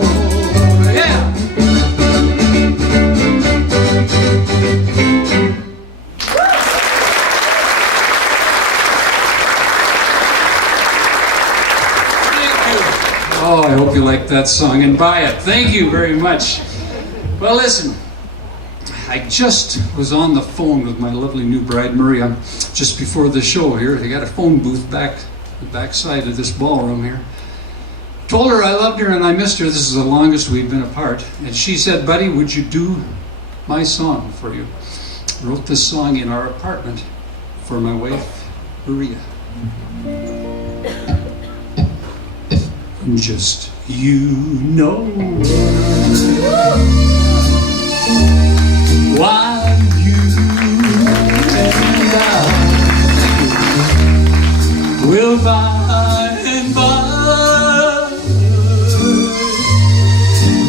Yeah. Oh, I hope you like that song and buy it. Thank you very much. Well, listen, I just was on the phone with my lovely new bride, Maria, just before the show here. They got a phone booth the backside of this ballroom here. Told her I loved her and I missed her. This is the longest we've been apart. And she said, buddy, would you do my song for you? I wrote this song in our apartment for my wife, Maria. And just you know while you and I will by and by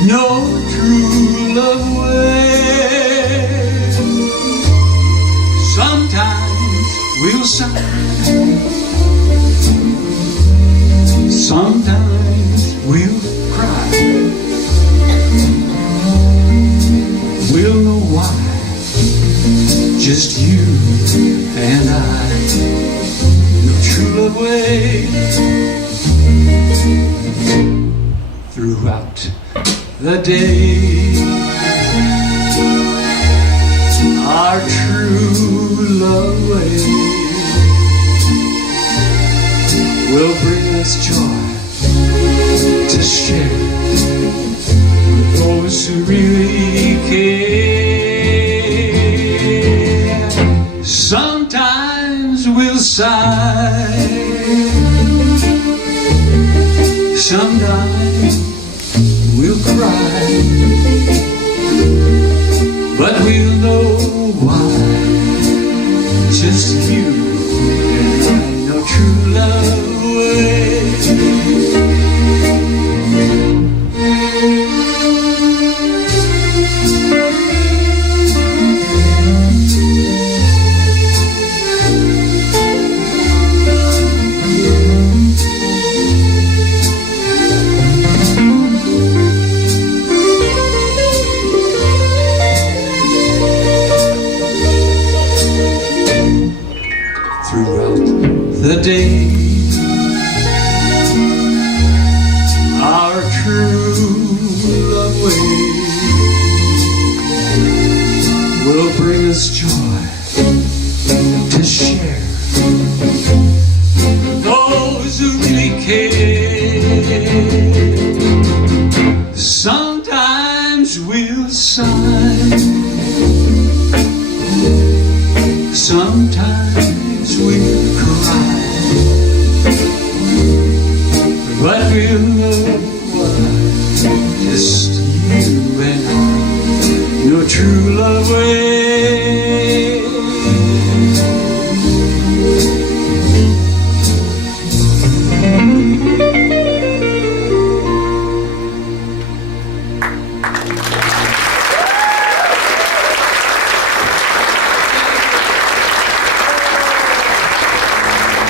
know true love way. Sometimes we'll sigh, sometimes we'll cry. We'll know why, just you and I. No true love way. Throughout the day, our true love way will bring us joy to share with those who really care. Sometimes we'll sigh, sometimes we'll cry, but we'll know why, just you and I know true love way. Throughout the day, our true love way will bring us joy to share. Those who really care. Sometimes we'll sigh, sometimes we'll cry, but we'll know why, just you and I, no true love way.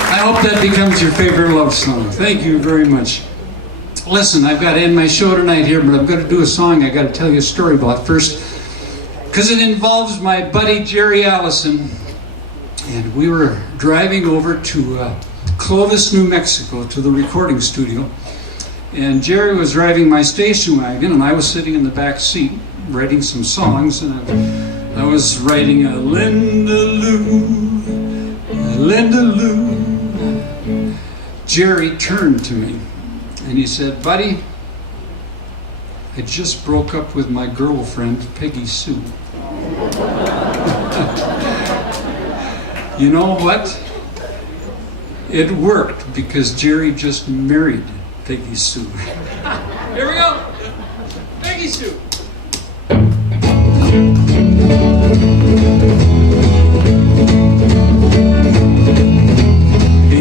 I hope that becomes your favorite love song. Thank you very much. Listen, I've got to end my show tonight here, but I've got to do a song I got to tell you a story about first, because it involves my buddy Jerry Allison. And we were driving over to Clovis, New Mexico, to the recording studio. And Jerry was driving my station wagon, and I was sitting in the back seat writing some songs. And I was writing a Linda Lou, Linda Lou. Jerry turned to me and he said, "Buddy, I just broke up with my girlfriend, Peggy Sue." You know what? It worked, because Jerry just married Peggy Sue. Here we go. Peggy Sue.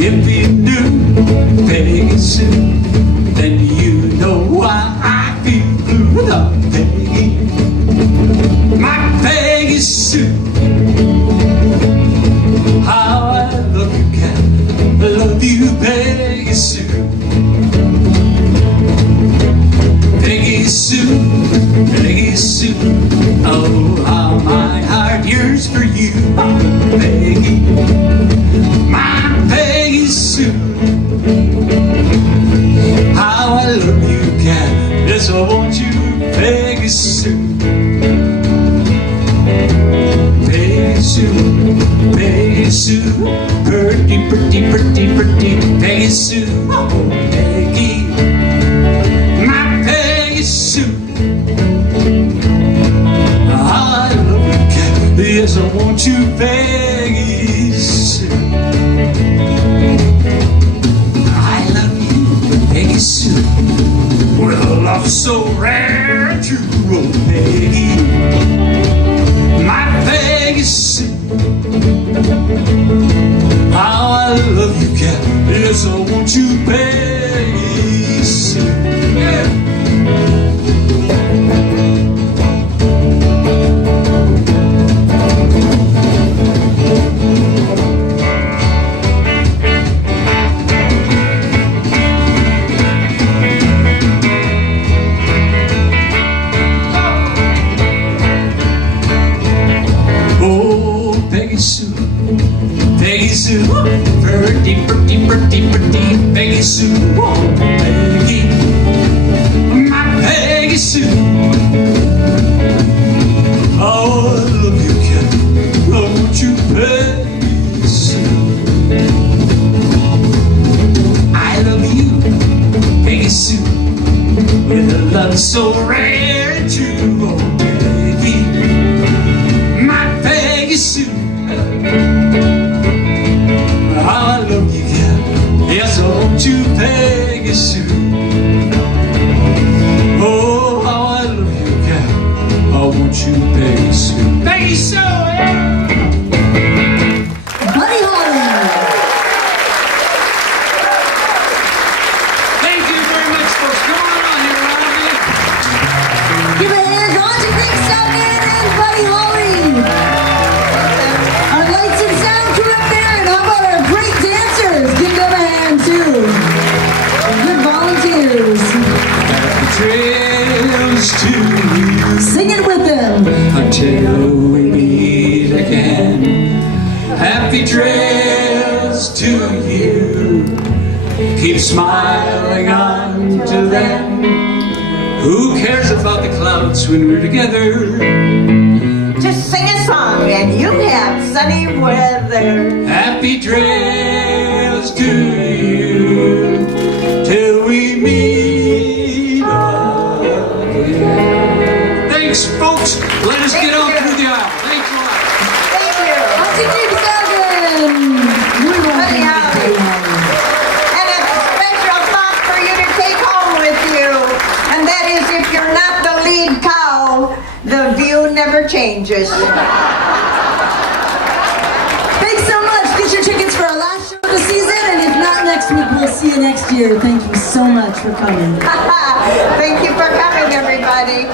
If you knew Peggy Sue, then you know why I feel blue. The Peggy, my Peggy Sue. How I love you, cat. I love you, Peggy Sue. Peggy Sue, Peggy Sue. Oh, how my heart yearns for you, Peggy, my Peggy Sue. How I love you, cat. Yes, I want you, Peggy Sue. Peggy Sue, Peggy Sue. Pretty, pretty, pretty, pretty Peggy Sue. Oh, Peggy, my Peggy Sue. How I love you, cat. Yes, I want you, Peggy Sue. I love you, Peggy Sue. so rare and true. Oh, Peggy, my Peggy Sue. How I love you, cat. Yes, I want you, Peggy Sue. Yeah. Peggy Sue, Peggy Sue, pretty, pretty, pretty, pretty, Peggy Sue, oh, Peggy, my Peggy Sue. Oh, I love you, cat, I want you, Peggy Sue. I love you, Peggy Sue, with a love so rare and true, oh, Peggy, my Peggy Sue. How I love you, cat. Yes, I want you, Peggy Sue. Oh, how I love you, cat. I want you, Peggy Sue. Peggy Sue, yeah. Buddy Holly. Thank you very much, folks. Come on here, Robbie. Give a hand to Auntie Kreamsaugen and Buddy Holly. Our lights and sound crew up there, and how about our great dancers? Give them a hand too. Good volunteers. Trails to you. Sing it with them. Until we meet again. Happy trails to you. Keep smiling until then. Who cares about the clouds when we're together? Just sing a song and you have sunny weather. Happy trails to you till we meet again. Thanks, folks. Let us get on through the aisle. Thanks a lot. Thank you. Auntie Kreamsaugen. Buddy Holly. And a special thought for you to take home with you. And that is, if you're not the lead cow, the view never changes. Thanks so much. Get your tickets for our last show of the season, and if not next week, we'll see you next year. Thank you so much for coming. Thank you for coming, everybody.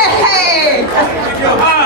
Hey!